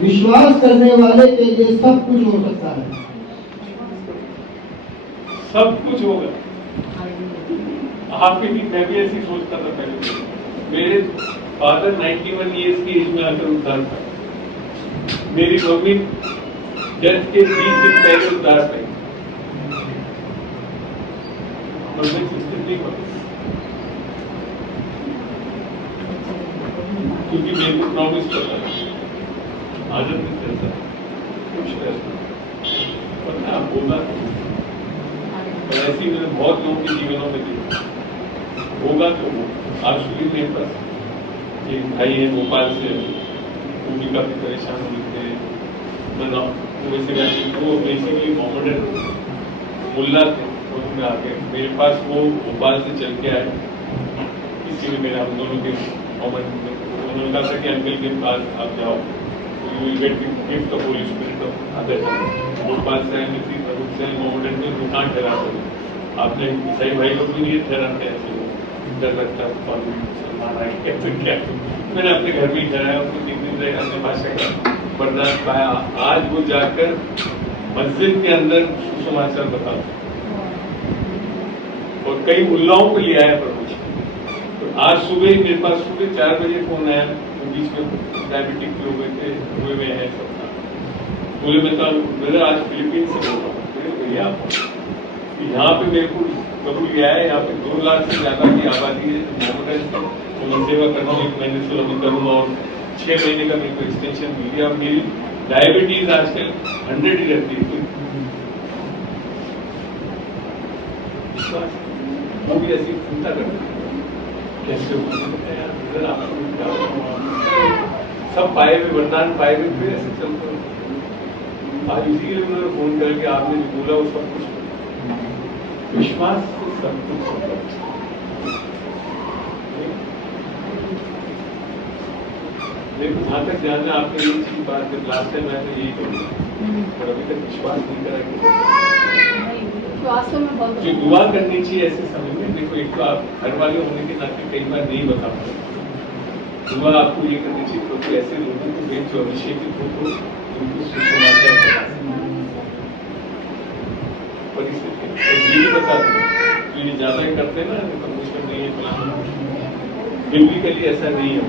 विश्वास करने वाले के लिए सब कुछ हो सकता है। सब कुछ होगा। आप भी, मैं भी ऐसी सोचता था पहले। मेरे फादर 91 ईयर्स की एज में आकर उद्धार पाए, मेरी मम्मी डेथ के 20 दिन पहले उद्धार पाई, और मैं नहीं पाई क्योंकि मेरे को प्रॉमिस कर रहा है, आदत नहीं चलता, खुश रहता। और मैं बोला ऐसे ही मैंने बहुत लोगों के जीवनों में देखा, होगा तो वो। आज भी मेरे पास एक भाई है भोपाल से, वो भी काफी परेशान हो रहे थे। वो बेसिकली मोहम्मदन मुल्ला थे, तो उनमें आके मेरे पास वो भोपाल से चल के आए। किसी ने मेरा हम दोनों के उन्होंने कहा था कि अंकल के पास आप जाओ, you will get gift of Holi spirit of other. Bhopal से आए, मित्री प्रभु से मोहम्मदन में दुकान ठहरा दो। आपने ईसाई भाई लोग भी नहीं ठहराते ऐसे, डर लगता है मुसलमान आए क्या। मैंने अपने घर में ही ठहराया, उसको 3 दिन रहे, अपने भाषा का बर्दाश्त पाया। आज वो जाकर मस्जिद के अंदर सुसमाचार बताता और कई मुल्लाओं को ले आया प्रभु। तो आज सुबह ही मेरे पास सुबह 4 बजे फोन आया, तो बीच में डायबिटिक भी हो गए थे, हुए में है सब। बोले मैं तो आज फिलीपींस से बोल रहा हूँ। भैया यहाँ पे मेरे को प्रभु लिया है, यहाँ पे 2 लाख से ज्यादा की आबादी है, तो मैं सेवा करना हूँ। 1 महीने से मैं करूँगा और 6 महीने का मेरे को एक्सटेंशन मिल गया। मेरी डायबिटीज आजकल 100 ही रहती है, विश्वास है, वो भी ऐसी चिंता करते हैं कैसे हो सकता है यार, इधर आपको क्या हुआ? सब पाए हुए वरदान पाए हुए फिर ऐसे चलते हो। आज इसीलिए उन्होंने फोन करके आपने जो बोला वो सब कुछ विश्वास से सब कुछ होता है। देखो जहाँ तक ध्यान है आपने एक चीज बात जब लास्ट टाइम मैंने यही कही और अभी तक विश्वास नहीं करा कि जो दुआ करनी चाहिए ऐसे समय में। देखो एक तो आप घर वाले होने के नाते कई बार नहीं बता पाते, दुआ आपको ये करनी चाहिए क्योंकि ऐसे लोगों को जो अभिषेकित हो तो उनको सुसमाचार परिस्थिति ये बता दो तो ये ज्यादा ही करते हैं ना, परमिशन नहीं है बिल्कुली ऐसा नहीं है।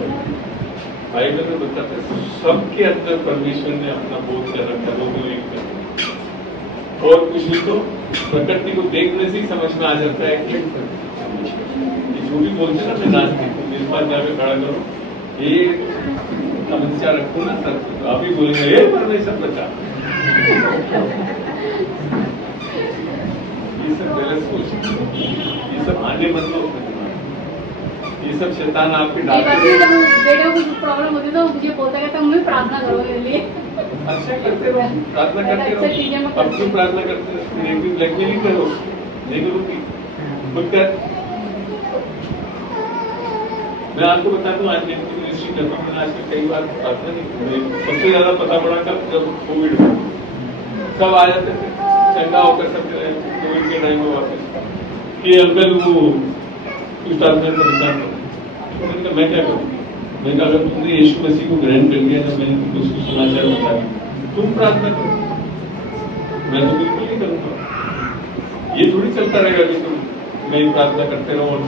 बाइबल में बताते हैं सबके अंदर परमेश्वर ने अपना बोध कर रखा है, वो एक और कुछ नहीं तो प्रकृति को देखने से ही समझ में आ जाता है कि ये जो भी बोलते हैं ना मैं नास्तिक हूँ, मेरे पास जाके खड़ा करो ये समस्या रखो ना सर, तो आप ही बोलेंगे ये परमेश्वर बचा। ये सब गलत सोच, ये सब आने मत लो, ये सब शैतान आपके डालते हैं। बेटा को प्रॉब्लम होती तो मुझे बोलता है तो मैं प्रार्थना करो मेरे लिए। अच्छा करते रहो, प्रार्थना करते रहो, अब क्यों प्रार्थना करते रहो, नेगेटिव ब्लैकमेलिंग करो, नहीं करूँगी खुद कर। मैं आपको बता दूं आज मिनिस्ट्री करता हूँ, मैंने आज तक कई बार प्रार्थना नहीं की। सबसे ज्यादा पता पड़ा कब, जब कोविड हुआ, सब आ जाते थे चंगा होकर सब कोविड के टाइम में वापस कि अंकल वो कुछ प्रार्थना परेशान कर, मैं क्या करूँ? मैं कहा अगर तुमने यीशु मसीह को ग्रहण कर लिया तो मैंने तुमको उसको समाचार बता दिया, तुम प्रार्थना करो, मैं तो बिल्कुल नहीं करूँगा। ये थोड़ी चलता रहेगा कि तुम मैं प्रार्थना करते रहो और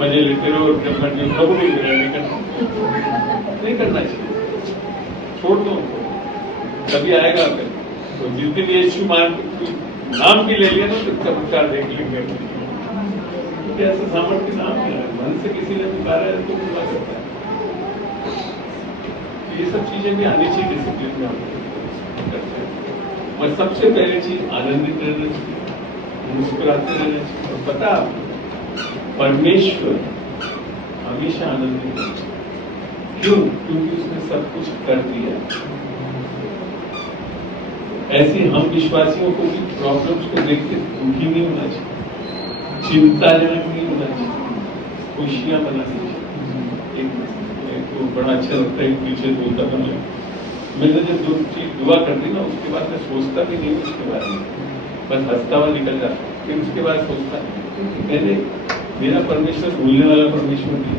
मजे लेते रहो और जब मर्जी प्रभु नहीं ग्रहण नहीं करना चाहिए, छोड़ दो तभी आएगा फिर। तो जिस दिन यीशु मान नाम भी ले लिया ना तो चमत्कार देख लेंगे। ऐसा सामर्थ्य नाम है, मन से किसी ने पुकारा है तो पूरा करता है। ये सब चीजें भी आनी चाहिए डिसिप्लिन में हम करते हैं। और सबसे पहले चीज आनंदित रहना चाहिए, मुस्कुराते रहना चाहिए। और पता परमेश्वर हमेशा आनंदित है, क्यों? क्योंकि उसने सब कुछ कर दिया। ऐसे हम विश्वासियों को भी प्रॉब्लम्स को देख के दुखी नहीं होना चाहिए, चिंताजनक नहीं होना चाहिए, खुशियां मनानी चाहिए। एक तो बड़ा अच्छा लगता है पीछे बोलता था मैंने जब जो चीज दुआ कर दी ना उसके बाद मैं सोचता भी नहीं उसके बारे में, बस हंसता हुआ निकल जाता, फिर उसके बाद सोचता मैंने मेरा परमेश्वर भूलने वाला परमेश्वर नहीं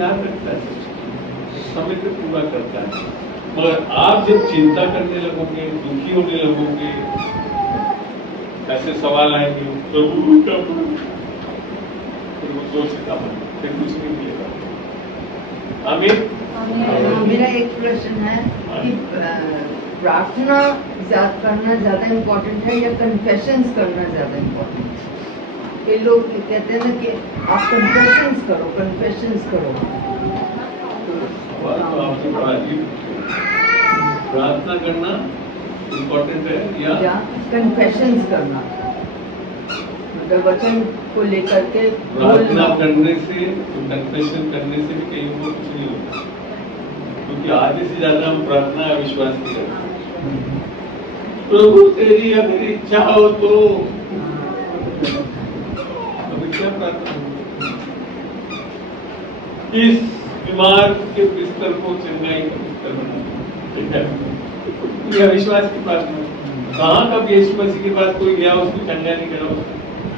याद रखता है, समय पे पूरा करता है। मगर आप जब चिंता करने लगोगे, दुखी होने लगोगे, ऐसे सवाल आएंगे प्रभु क्या फिर वो सोचता फिर कुछ नहीं मिलेगा। आमीन। मेरा एक प्रश्न है कि प्रार्थना करना ज्यादा इम्पोर्टेंट है या कन्फेशंस करना ज्यादा इम्पोर्टेंट है? ये लोग कहते हैं ना कि आप कन्फेशंस करो, कन्फेशंस करो। तो आपने बड़ा अजीब, प्रार्थना करना इम्पोर्टेंट है या कन्फेशंस करना, मतलब वचन को लेकर के प्रार्थना करने से, कन्फेशन करने से भी कहीं को कुछ नहीं होता, क्योंकि आधे से ज्यादा हम प्रार्थना अविश्वास की करते हैं। प्रभु तेरी अगर इच्छा हो तो अभी क्या प्रार्थना, इस बीमार के बिस्तर को चंगाई का बिस्तर बना, यह विश्वास की प्रार्थना। कहाँ कब यीशु मसीह के पास कोई गया उसको चंगा नहीं करा,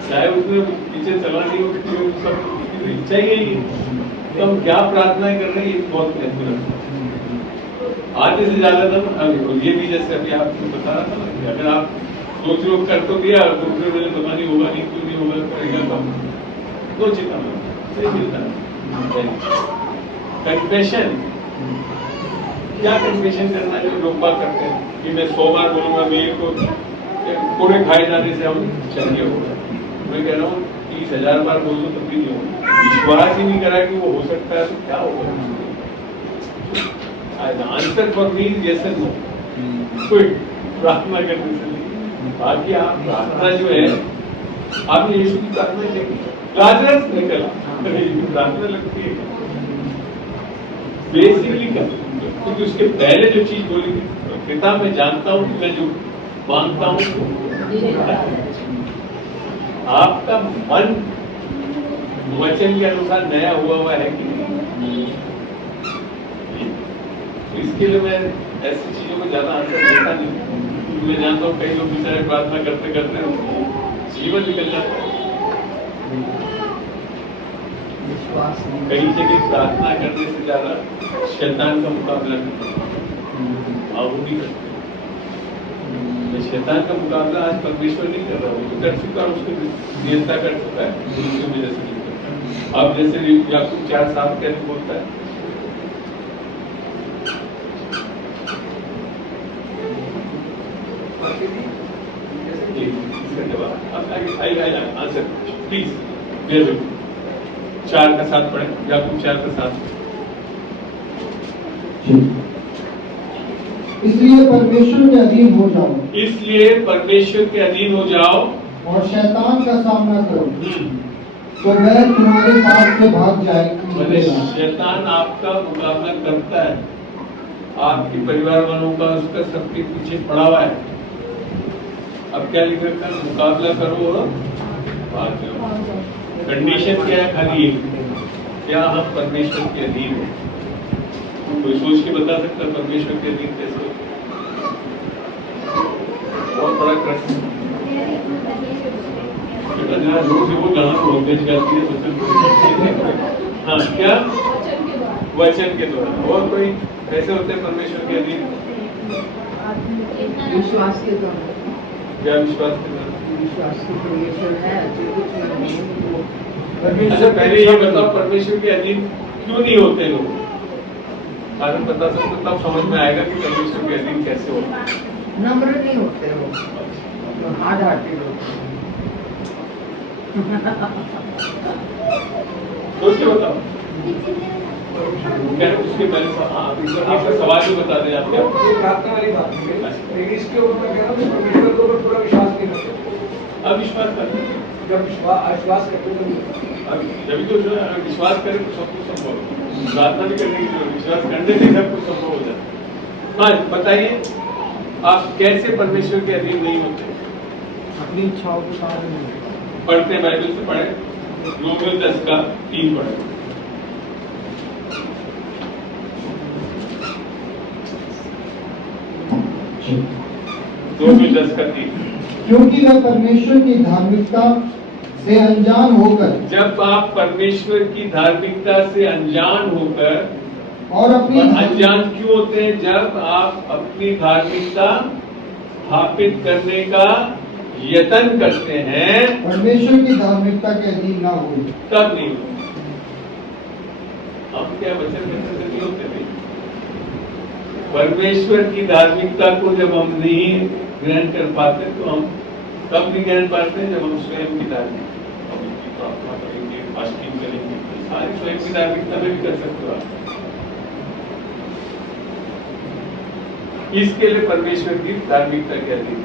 चाहे उसने पीछे चला नहीं हो, सब इच्छा ही नहीं, तो हम क्या प्रार्थनाएं कर रहे हैं, ये बहुत महत्वपूर्ण है। आधे से ज्यादा दम ये भी जैसे अभी आपको बता रहा था ना, अगर आप सोच लो कर तो दिया, दूसरे वेले पता नहीं होगा नहीं, क्यों नहीं होगा, करेगा कब, तो चिंता सही मिलता है। कन्फेशन, क्या कन्फेशन करना जो लोग बात करते हैं कि मैं 100 बार बोलूंगा मेरे को पूरे खाए जाने से हम चंगे हो गए। मैं कह रहा हूँ 30,000 बार बोल दो तब भी नहीं होगा, विश्वास ही नहीं करा कि वो हो सकता है तो क्या होगा। Answer for me yes and no, कोई प्रार्थना करने से नहीं, बाकी आप प्रार्थना जो है आपने यीशु की प्रार्थना देखी, लाजरस निकला, प्रार्थना लगती है बेसिकली क्या, क्योंकि उसके पहले जो चीज बोली थी, पिता मैं जानता हूँ कि मैं जो मांगता हूँ आपका मन वचन के अनुसार नया हुआ है कि नहीं। इसके लिए मैं ऐसी चीजों को ज्यादा आंसर देता नहीं, क्योंकि मैं जानता हूँ कई लोग बेचारे प्रार्थना करते करते जीवन निकल जाता है। कई जगह प्रार्थना करने से ज्यादा शैतान का मुकाबला करते हैं। शैतान का मुकाबला आज परमेश्वर नहीं कर रहा, वो कर चुका है, उसको नियंत्रण कर चुका है, उसकी वजह से नहीं करता। अब जैसे याकूब 4:7 कैसे बोलता है, आंसर प्लीज 4:7 पढ़े, याकूब 4:7। इसलिए परमेश्वर के अधीन हो जाओ, इसलिए परमेश्वर के अधीन हो जाओ और शैतान का सामना करो, तो वह तुम्हारे पास से भाग जाएगा। शैतान आपका मुकाबला करता है, आपके परिवार वालों का, उसका सबके पीछे पड़ा हुआ है। अब क्या लिख रखा है, मुकाबला करो और भाग जाओ। कंडीशन क्या है, खाली एक, क्या हम परमेश्वर के अधीन हैं। कोई सोच के बता सकता है परमेश्वर के अधीन कैसे हो? बहुत बड़ा प्रश्न। वो जहाँ वोल्टेज करती है, हाँ क्या वचन के द्वारा, और कोई कैसे होते हैं परमेश्वर के अधीन? विश्वास के द्वारा। क्या विश्वास के द्वारा? विश्वास की परमेश्वर है, जो कुछ नहीं। अच्छा पहले ये बताओ, परमेश्वर के अधीन क्यों नहीं होते लोग? कारण बता सकते, तब समझ में आएगा कि परमेश्वर के अधीन कैसे होता है। नम्र नहीं होते वो, हार्ड हार्टेड होते। सोच के बताओ क्या उसके पहले आपका सवाल भी बता दें आपके प्रार्थना वाली बात है, इसके ऊपर क्या है, परमेश्वर के ऊपर पूरा विश्वास नहीं करते, अविश्वास करते। जब विश्वास करते तो जब तो विश्वास करें तो सब कुछ संभव है। प्रार्थना भी करने की जरूरत, विश्वास करने से सब कुछ संभव हो जाता है। हाँ बताइए, आप कैसे परमेश्वर के अधीन नहीं होते? अपनी इच्छाओं के सामने पढ़ते हैं, बाइबल से पढ़े, रोमियो 10:3 पढ़े। रोमियो 10:3। क्योंकि वह परमेश्वर की धार्मिकता से अनजान होकर, जब आप परमेश्वर की धार्मिकता से अनजान होकर, और अपनी अनजान क्यों होते हैं? जब आप अपनी धार्मिकता स्थापित करने का यत्न करते हैं, परमेश्वर की धार्मिकता के अधीन ना हो, तब नहीं होते। हम क्या वचन करने से नहीं होते नहीं? परमेश्वर की धार्मिकता को जब हम नहीं ग्रहण कर पाते, तो हम तब नहीं ग्रहण पाते जब हम स्वयं की धार्मिकता, प्रार्थना करेंगे, फास्टिंग करेंगे, सारी स्वयं की धार्मिकता में भी कर सकते हो आप। इसके लिए परमेश्वर की धार्मिकता के अधीन,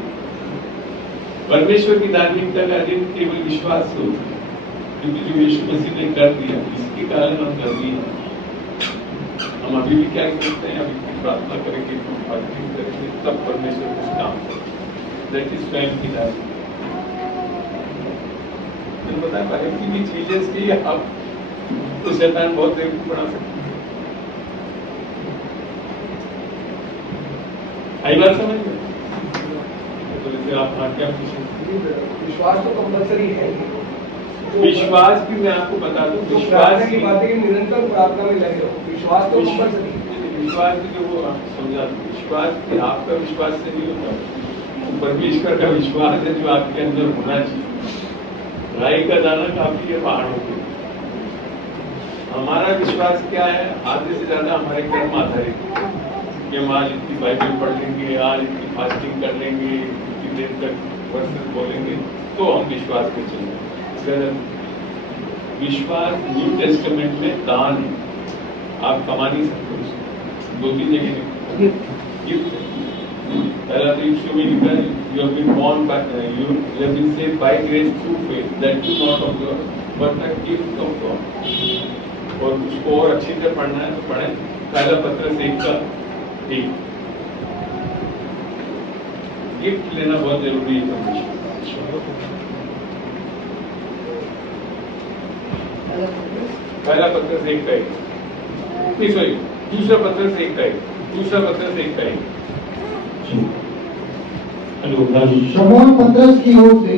परमेश्वर की धार्मिकता का अधीन केवल विश्वास हो, क्योंकि जो यीशु मसीह ने कर दिया, इसके कारण हम धर्मी हैं। हम अभी भी क्या करते हैं, अभी प्रार्थना करेंगे, फास्टिंग करेंगे, तब परमेश्वर कुछ काम करेंगे। देखिए स्वयं की धार्मिकता पता है, बाकी की चीजें की आप तो शैतान बहुत देर को बना सकते हैं। आई बात समझ में? तो जैसे आप क्या पूछें, विश्वास तो कंपल्सरी है। विश्वास की मैं आपको बता दूं, विश्वास की बात है कि निरंतर प्रार्थना में लगे हो, विश्वास तो कंपल्सरी है। विश्वास की जो वो समझा, विश्वास की आपका विश्वास से नहीं होता, परमेश्वर का विश्वास है जो आपके अंदर होना चाहिए। राई का दाना काफी है पहाड़ों पे। हमारा विश्वास क्या है? आधे से ज्यादा हमारे कर्म आधारित है कि हम आज इतनी बाइबल पढ़ लेंगे, आज इतनी फास्टिंग कर लेंगे, इतनी देर तक वर्सेस बोलेंगे, तो हम विश्वास पे चलेंगे। विश्वास न्यू टेस्टामेंट में दान है, आप कमा नहीं सकते उसको, 2-3 जगह गिफ्ट। पहला तो यीशु में लिखा है, you have been born by, you have been saved by grace through faith, that is not of your, but the gift of God. और उसको और अच्छी तरह पढ़ना है तो पढ़ें। पहला पत्रस 1:1। गिफ्ट लेना बहुत जरूरी है। पहला पत्रस 1:1, नहीं सॉरी, दूसरा पत्रस 1:1, दूसरा पत्रस 1:1। शमौन पतरस की ओर से,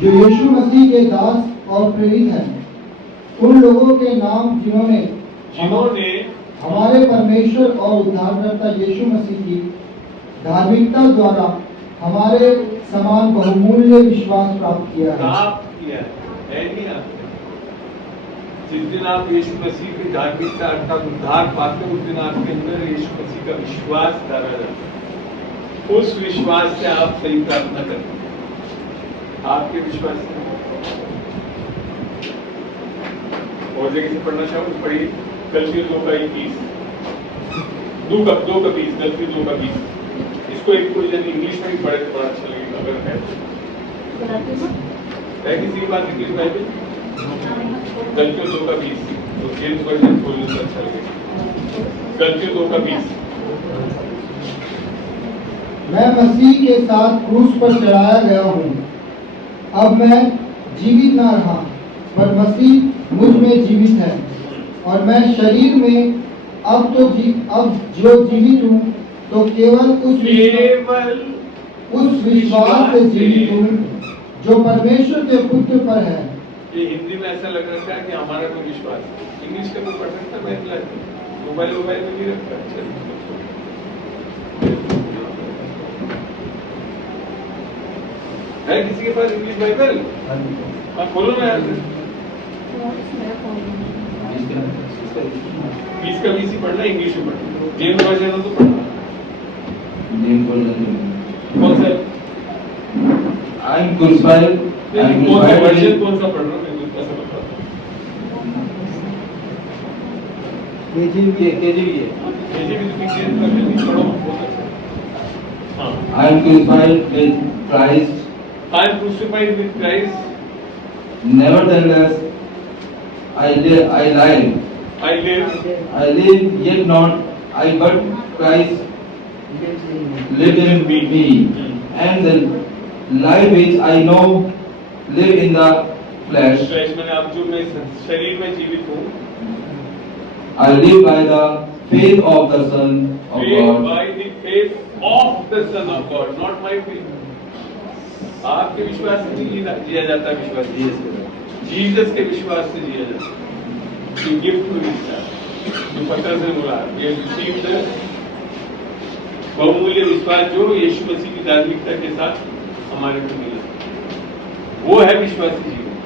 जो यीशु मसीह के दास और प्रेरित हैं, उन लोगों के नाम जिन्होंने हमारे परमेश्वर और उद्धारकर्ता यीशु मसीह की धार्मिकता द्वारा हमारे समान बहुमूल्य विश्वास प्राप्त किया है। नहीं आपने जिस दिन आप यीशु मसीह की धार्मिकता अर्थात उद्धार पाते उस दिन आपके अंदर यीशु मसीह का विश्वास डाला जाता है। उस विश्वास से आप सही प्रार्थना करते हैं। आपके विश्वास से और जगह से पढ़ना चाहूँ पढ़िए गलतियों 2:21, 2:20, गलतियों 2:20। इसको एक कोई जन इंग्लिश में भी पढ़े तो बड़ा अच्छा लगेगा अगर है किसी की बात इंग्लिश बाइबल गलतियों 2:20 तो जेम्स वर्जन खोलने से अच्छा लगेगा। गलतियों 2:20। मैं मसीह के साथ क्रूस पर चढ़ाया गया हूँ। अब मैं जीवित ना रहा, पर मसीह मुझ में जीवित है, और मैं शरीर में अब जो जीवित हूँ तो केवल उस विश्वास से जीवित हूँ जो परमेश्वर के पुत्र पर है। ये हिंदी में ऐसा लग रहा है कि हमारा कोई विश्वास, इंग्लिश का कोई पढ़ सकता है, मोबाइल में नहीं रखता। है किसी के पास इंग्लिश बाइबल? हाँ खोलो ना यार। 20:20 ही पढ़ना, इंग्लिश में पढ़ना, जेम्स वर्जन हो तो पढ़ना। कौन सा? I am crucified. कौन सा वर्जन कौन सा पढ़ रहा हूँ मैं ऐसा बता। KJV तो पढ़ो बहुत अच्छा। हाँ। I am crucified with Christ. I am crucified with Christ. Nevertheless, I live. I live, yet not I, but Christ lives in me. And the life which I know live in the flesh. मैंने अब जो मैं शरीर में जीवित हूँ, I live by the faith of the Son of God. By the faith of the Son of God, not my faith. आपके विश्वास से नहीं जिया जाता, विश्वास जीसस के विश्वास से जिया जाता। You give to himself. जो पत्र से बोला, ये received बहुमूल्य विश्वास जो यीशु मसीह की धार्मिकता के साथ हमारे को मिला, वो है विश्वासी जीवन।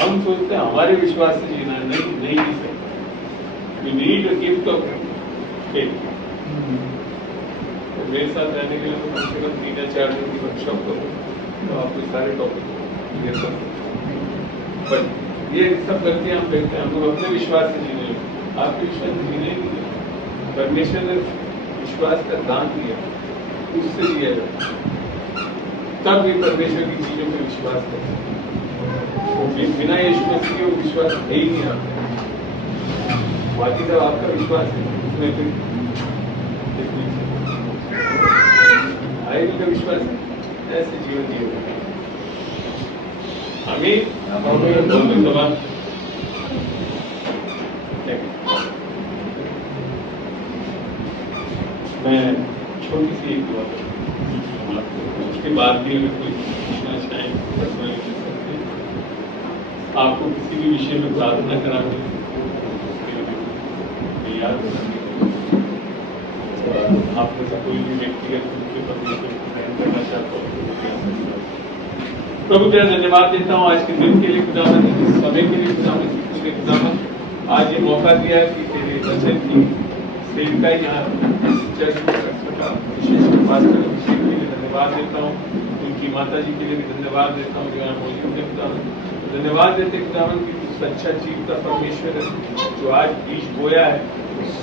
हम सोचते हैं हमारे विश्वास से जीना नहीं जी सकते। You need a gift of faith. तो मेरे साथ रहने के लिए तो कम से कम 3 या 4 दिन की वर्कशॉप करो तो आपको सारे टॉपिक क्लियर कर सकते। बट ये सब गलतियां हम देखते हैं, हम लोग अपने विश्वास से जीने लगे। आपके विश्वास से जीने नहीं है, परमेश्वर ने विश्वास का दान दिया, उससे दिया जाए, तब भी परमेश्वर की चीजों पर विश्वास करते हैं। बिना यीशु मसीह के वो विश्वास है ही नहीं आता। बाकी जब आपका विश्वास है उसमें फिर का विश्वास है, ऐसे जीवन जिए। आमीन। मैं छोटी सी एक दुआ उसके बाद भी अगर कोई पूछना चाहें पर्सनली पूछ सकते हैं। आपको किसी भी विषय में प्रार्थना करानी याद आपने से कोई भी व्यक्तिगत रूप से परमेश्वर को ग्रहण करना चाहता हो। प्रभु तेरा धन्यवाद देता हूँ आज के दिन के लिए, खुदावंद इस समय के लिए, खुदावंद आज ये मौका दिया कि तेरे वचन की सेविका यहाँ चर्च में कर सका। विशेष बात अभिषेक के लिए धन्यवाद देता हूँ, उनकी माता जी के लिए भी धन्यवाद देता हूँ जो यहाँ मौजूद है। खुदावंद धन्यवाद देते खुदावंद कि तू सच्चा जीवता परमेश्वर है जो आज बीज बोया है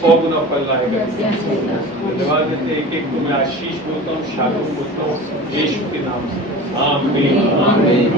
100 गुना फल लाएगा। धन्यवाद देते एक एक को मैं आशीष बोलता हूँ, शालोम बोलता हूँ यीशु के नाम से। आमीन। आमीन।